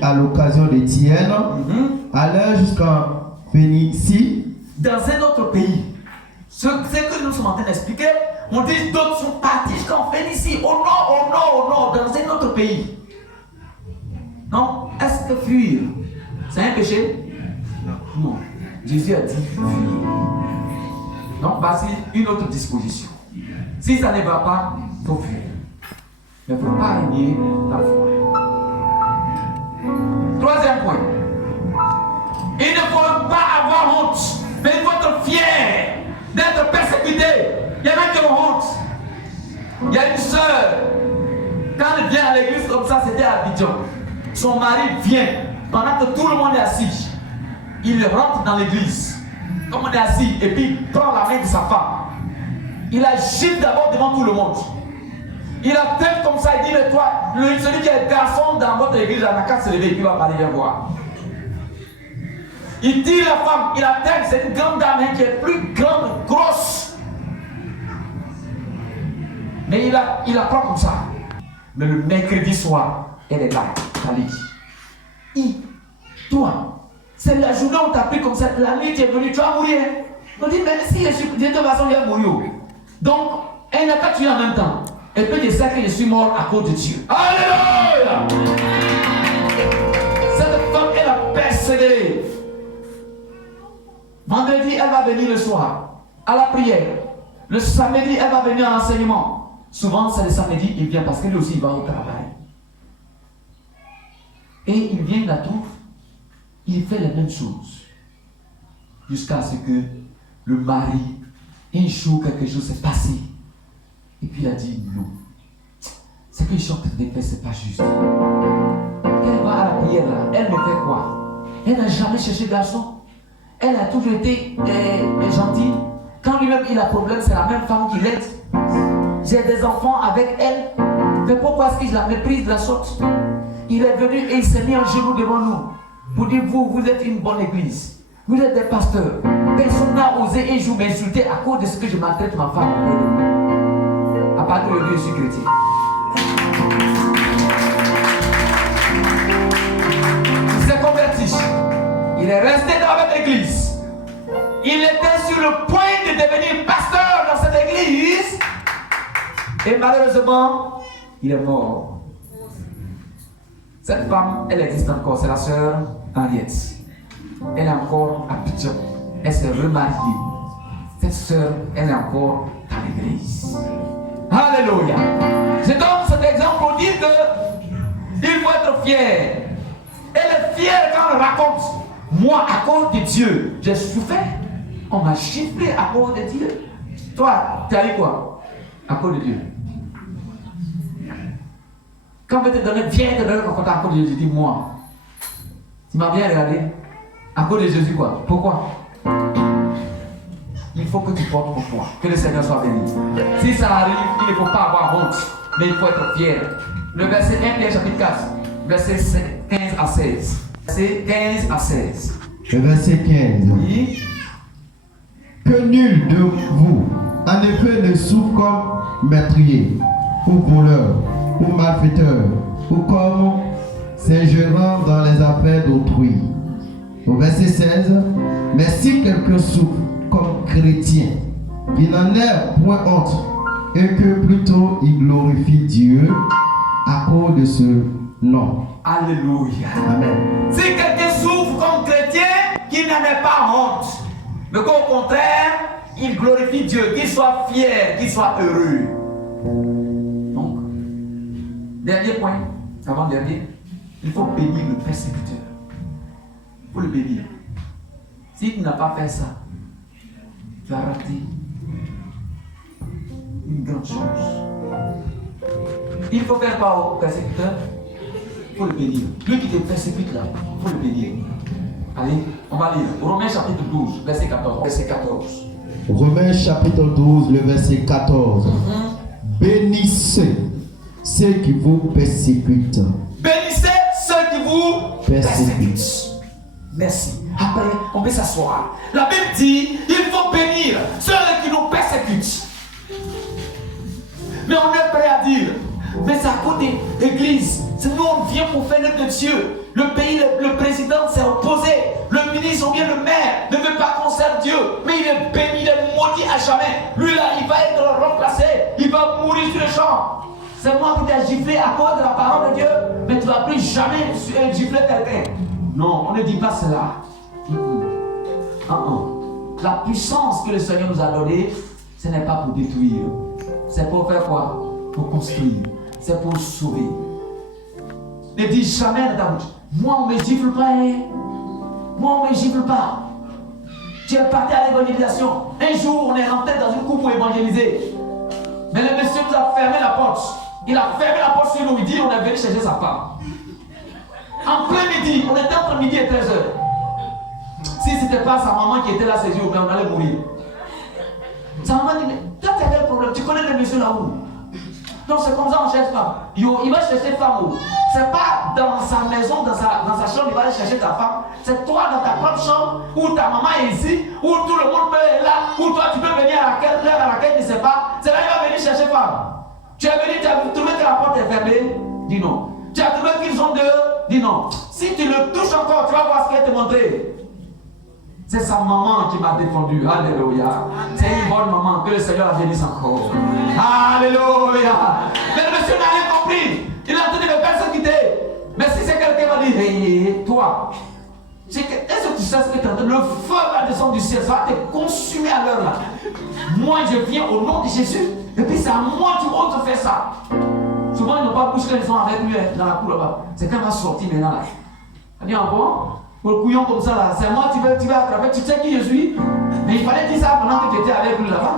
À l'occasion d'Étienne, allèrent jusqu'en Phénicie. Dans un autre pays. Ce que nous sommes en train d'expliquer, on dit d'autres sont partis jusqu'en Phénicie, au nord, dans un autre pays. Non? Est-ce que fuir, c'est un péché? Non. Jésus a dit fuir. Donc, voici une autre disposition. Si ça ne va pas, il faut fuir. Il ne faut pas renier la foi. Troisième point. Il ne faut pas avoir honte, mais il faut être fier d'être persécuté. Il y en a qui ont honte. Il y a une soeur, quand elle vient à l'église comme ça, c'était à Abidjan. Son mari vient, pendant que tout le monde est assis. Il rentre dans l'église, comme on est assis, et puis il prend la main de sa femme. Il agite d'abord devant tout le monde. Il a tête comme ça, il dit, mais toi, celui qui est garçon dans votre église, il n'a qu'à se lever, il va parler, viens voir. Il dit la femme, il a tête, c'est une grande dame qui est plus grande, grosse. Mais il apprend comme ça. Mais le mercredi soir, elle est là, elle dit, toi, c'est la journée où tu as pris comme ça, la nuit tu es venu, tu vas mourir. On dit, mais si je suis de toute façon, il va mourir. Donc, elle n'a pas tué en même temps. Elle peut dire ça que je suis mort à cause de Dieu. Alléluia! Cette femme, elle a persévéré. Vendredi, elle va venir le soir à la prière. Le samedi, elle va venir à l'enseignement. Souvent, c'est le samedi, il vient parce que lui aussi, il va au travail. Et il vient, il la trouve. Il fait les mêmes choses. Jusqu'à ce que le mari, un jour, quelque chose s'est passé. Et puis il a dit non. Ce que je suis en train de faire, c'est pas juste. Elle va à la prière là, elle me fait quoi? Elle n'a jamais cherché garçon. Elle a toujours été gentille. Quand lui-même il a problème, c'est la même femme qui l'aide. J'ai des enfants avec elle. Mais pourquoi est-ce que je la méprise de la sorte? Il est venu et il s'est mis en genoux devant nous. Pour dire, vous êtes une bonne église. Vous êtes des pasteurs. Personne n'a osé un jour m'insulter à cause de ce que je maltraite ma femme. À partir de Dieu, je suis chrétien. Il s'est converti. Il est resté dans l'église. Il était sur le point de devenir pasteur dans cette église. Et malheureusement, il est mort. Cette femme, elle existe encore. C'est la sœur Henriette. Elle est encore à Abidjan. Elle s'est remariée. Cette sœur, elle est encore dans l'église. Alléluia. Je donne cet exemple pour dire que il faut être fier. Elle est fière quand elle raconte. Moi, à cause de Dieu, j'ai souffert. On m'a giflé à cause de Dieu. Toi, tu as eu quoi? À cause de Dieu. Quand on te donner, viens te donner ton compte à cause de Dieu, je dis moi. Tu m'as bien regardé. À cause de Jésus, quoi? Pourquoi? Il faut que tu portes pour toi. Que le Seigneur soit béni. Si ça arrive, il ne faut pas avoir honte. Mais il faut être fier. Le verset 1, Pierre chapitre 4, verset 15 à 16. Verset 15 à 16. Le verset 15. Oui. Que nul de vous, en effet, ne souffre comme meurtrier, ou voleur, ou malfaiteur, ou comme s'ingérant dans les affaires d'autrui. Au verset 16. Mais si quelqu'un souffre comme chrétien, qu'il n'en ait point honte, et que plutôt il glorifie Dieu à cause de ce nom. Alléluia. Amen. Si quelqu'un souffre comme chrétien, qu'il n'en ait pas honte, mais qu'au contraire, il glorifie Dieu, qu'il soit fier, qu'il soit heureux. Donc, dernier point, avant-dernier, il faut bénir le persécuteur. Il faut le bénir. Si tu n'as pas fait ça, tu as raté une grande chose. Il faut faire quoi au persécuteur? Il faut le bénir. Lui qui te persécute là, il faut le bénir. Allez, on va lire. Romains chapitre 12, verset 14. Verset 14. Romains chapitre 12, le verset 14. Bénissez ceux qui vous persécutent. Bénissez ceux qui vous persécutent. Merci. Après, on peut s'asseoir. La Bible dit, il faut bénir ceux qui nous persécutent. Mais on est prêt à dire, mais c'est à côté de l'église. Nous, on vient pour faire notre Dieu. Le pays, le président s'est opposé. Le ministre ou bien le maire ne veut pas qu'on serve Dieu. Mais il est béni, il est maudit à jamais. Lui là, il va être remplacé. Il va mourir sur le champ. C'est moi qui t'ai giflé à cause de la parole de Dieu. Mais tu ne vas plus jamais gifler quelqu'un. Non, on ne dit pas cela. La puissance que le Seigneur nous a donnée, ce n'est pas pour détruire. C'est pour faire quoi? Pour construire. C'est pour sauver. Ne dis jamais dans ta bouche, moi on ne me gifle pas, hein? Moi on ne me gifle pas. Tu es parti à l'évangélisation. Un jour on est rentré dans une cour pour évangéliser. Mais le monsieur nous a fermé la porte. Il a fermé la porte sur nous. Il dit on est venu chercher sa femme. En plein midi, on était entre midi et 13h. Si ce n'était pas sa maman qui était là, ses yeux ouverts, on allait mourir. Sa maman dit, mais toi tu as quel problème? Tu connais le monsieur là-haut? Donc c'est comme ça on cherche femme. Il va chercher femme où? C'est pas dans sa maison, dans sa chambre, il va aller chercher ta femme. C'est toi dans ta propre chambre, où ta maman est ici, où tout le monde peut être là, où toi tu peux venir à l'heure à laquelle tu ne sais pas. C'est là qu'il va venir chercher femme. Tu es venu, tu as trouvé que la porte est fermée? Dis non. Tu as trouvé qu'ils sont dehors? Dis non. Si tu le touches encore, tu vas voir ce qu'elle te montrer. C'est sa maman qui m'a défendu. Alléluia. C'est une bonne maman. Que le Seigneur la bénisse encore. Alléluia. Mais le monsieur n'a rien compris. Il a entendu me persécuter. Mais si c'est quelqu'un qui m'a dit, hey, toi, est-ce que tu sais ce que tu entends? Le feu va descendre du ciel. Ça va te consumer à l'heure là. Moi, je viens au nom de Jésus. Et puis c'est à moi que tu oses faire ça. Souvent, ils n'ont pas bouché les gens avec lui dans la cour là-bas. C'est quand il va sortir maintenant là. Il dit encore, pour le couillon comme ça là, c'est moi tu vas attraper, tu sais qui je suis. Mais il fallait dire ça pendant que tu étais avec lui là-bas.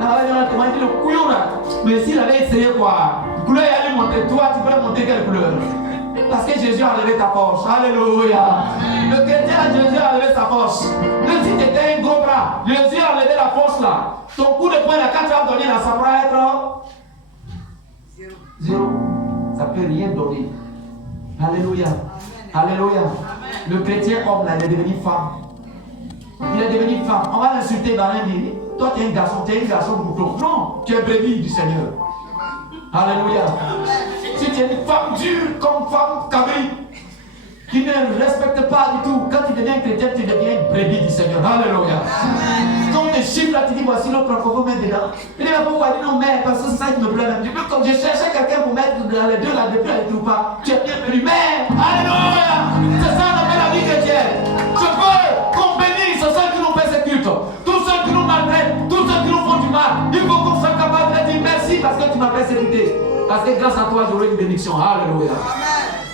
Ah ouais, on m'a dit le couillon là. Mais s'il avait essayé quoi, couleur il allait monter, toi tu peux monter quelle couleur? Parce que Jésus a enlevé ta force. Alléluia. Le chrétien, Jésus a enlevé sa force. Même si tu étais un gros bras, Jésus a enlevé la force là. Ton coup de poing là, quand tu vas donner là, ça va être zéro. Ça ne peut rien donner. Alléluia. Alléluia. Le chrétien homme là, il est devenu femme. Il est devenu femme. On va l'insulter dans un dit, toi tu es un garçon bouton. Non, tu es brebis du Seigneur. Alléluia. Si tu es une femme dure comme femme cabri, qui ne respectent pas du tout. Quand tu deviens chrétien, tu deviens une brebis du Seigneur. Alléluia. Quand on te chiffre là, tu dis voici l'autre faut mettre dedans. Il dit mais pourquoi? Il dit non, mais parce que ça il me plaît même. Comme je cherchais quelqu'un pour mettre dans les deux là, depuis là, il ne trouve pas. Tu es bienvenu. Mais, alléluia. C'est ça on appelle la vie chrétienne. Je veux qu'on bénisse ceux qui nous persécutent, tous ceux qui nous maltraitent, tous ceux qui nous font du mal. Il faut qu'on soit capable de dire merci parce que tu m'as persécuté. Parce que grâce à toi, j'aurai une bénédiction. Alléluia.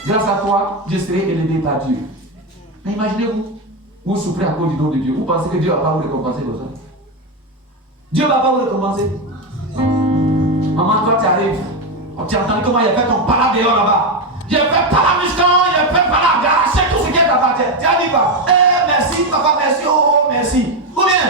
Grâce à toi, je serai élevé par Dieu. Mais imaginez-vous, vous souffrez à cause du nom de Dieu. Vous pensez que Dieu ne va pas vous récompenser comme ça? Dieu ne va pas vous récompenser. Maman, toi tu arrives. Tu as entendu comment il a fait ton pala dehors là-bas. Il a fait pala muscan, il a fait pala garache, tout ce qui est t'appartient. Tu as dit pas? Eh, merci papa, merci, oh, merci. Ou bien,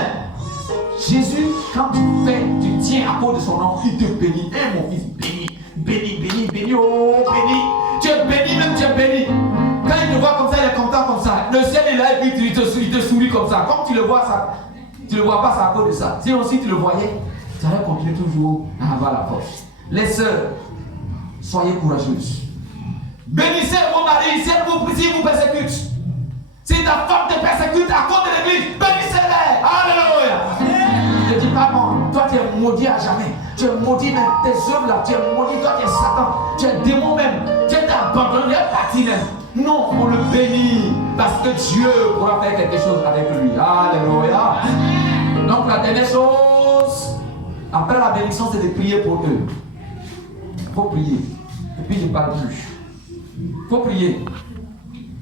Jésus, quand tu tiens à cause de son nom, il te bénit. Eh mon fils, béni, béni, béni, béni, oh, béni. Tu es béni, même tu es béni. Quand il te voit comme ça, il est content comme ça. Le ciel est là et puis il te sourit comme ça. Comme tu le vois, ça, tu ne le vois pas, c'est à cause de ça. Si aussi tu le voyais, tu allais continuer toujours à avoir la force. Les sœurs, soyez courageuses. Bénissez vos maris si vous persécutent. Si ta femme te persécute à cause de l'église, bénissez-les. Alléluia. Ne dis pas non, toi tu es maudit à jamais. Tu es maudit même, tes œuvres là, tu es maudit, toi tu es Satan, tu es démon même, tu es abandonné, tu es parti même. Non, on le bénit parce que Dieu pourra faire quelque chose avec lui. Alléluia. Donc la dernière chose, après la bénédiction, c'est de prier pour eux. Il faut prier. Et puis je ne parle plus. Il faut prier.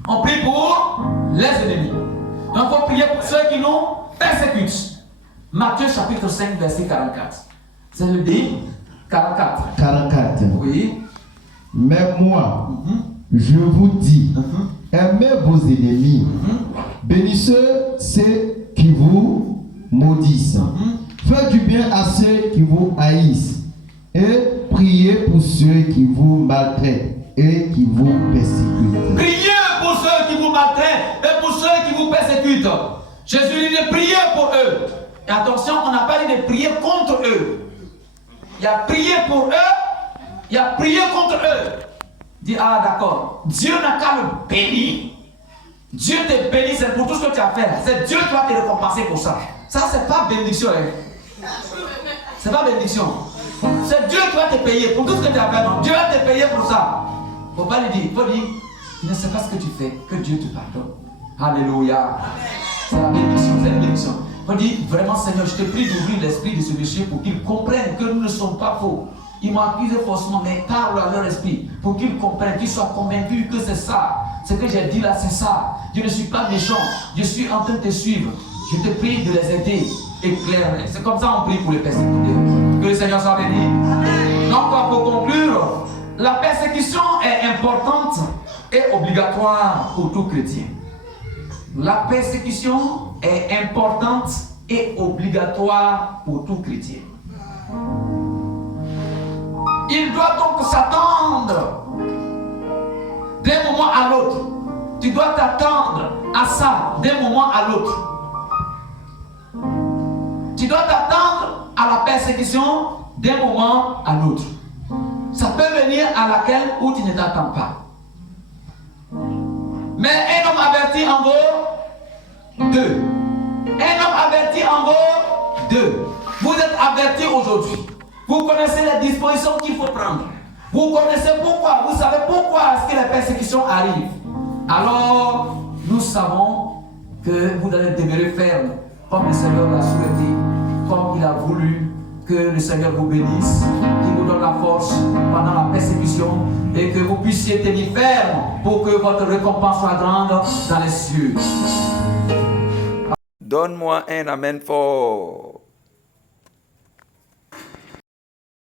On prie pour les ennemis. Donc il faut prier pour ceux qui nous persécutent. Matthieu chapitre 5, verset 44. C'est le dit 44. 44. Oui. Mais moi, je vous dis, aimez vos ennemis, bénissez ceux qui vous maudissent, faites du bien à ceux qui vous haïssent, et priez pour ceux qui vous maltraitent et qui vous persécutent. Priez pour ceux qui vous maltraitent et pour ceux qui vous persécutent. Jésus dit de prier pour eux. Et attention, on n'a pas dit de prier contre eux. Il y a prié pour eux, il y a prié contre eux. Dis, ah d'accord, Dieu n'a qu'à le bénir. Dieu te bénit, c'est pour tout ce que tu as fait. C'est Dieu qui va te récompenser pour ça. Ça, c'est pas bénédiction. Hein. C'est pas bénédiction. C'est Dieu qui va te payer pour tout ce que tu as fait. Non. Dieu va te payer pour ça. Il ne faut pas lui dire, il faut dire, tu ne sais pas ce que tu fais, que Dieu te pardonne. Alléluia. C'est la bénédiction, c'est la bénédiction. Il faut dire, vraiment Seigneur, je te prie d'ouvrir l'esprit de ce monsieur pour qu'il comprenne que nous ne sommes pas faux. Ils m'ont accusé faussement, mais parle à leur esprit pour qu'ils comprennent, qu'ils soient convaincus que c'est ça. Ce que j'ai dit là, c'est ça. Je ne suis pas méchant. Je suis en train de te suivre. Je te prie de les aider. Éclaire-les. C'est comme ça qu'on prie pour les persécuter. Que le Seigneur soit béni. Donc, pour conclure, la persécution est importante et obligatoire pour tout chrétien. La persécution est importante et obligatoire pour tout chrétien. Il doit donc s'attendre d'un moment à l'autre. Tu dois t'attendre à ça d'un moment à l'autre. Tu dois t'attendre à la persécution d'un moment à l'autre. Ça peut venir à laquelle où tu ne t'attends pas. Mais un homme averti en vaut deux. Un homme averti en vaut deux. Vous êtes avertis aujourd'hui. Vous connaissez les dispositions qu'il faut prendre. Vous connaissez pourquoi. Vous savez pourquoi est-ce que les persécutions arrivent. Alors, nous savons que vous allez demeurer ferme, comme le Seigneur l'a souhaité, comme il a voulu. Que le Seigneur vous bénisse, qu'il vous donne la force pendant la persécution et que vous puissiez tenir ferme pour que votre récompense soit grande dans les cieux. Donne-moi un amen fort.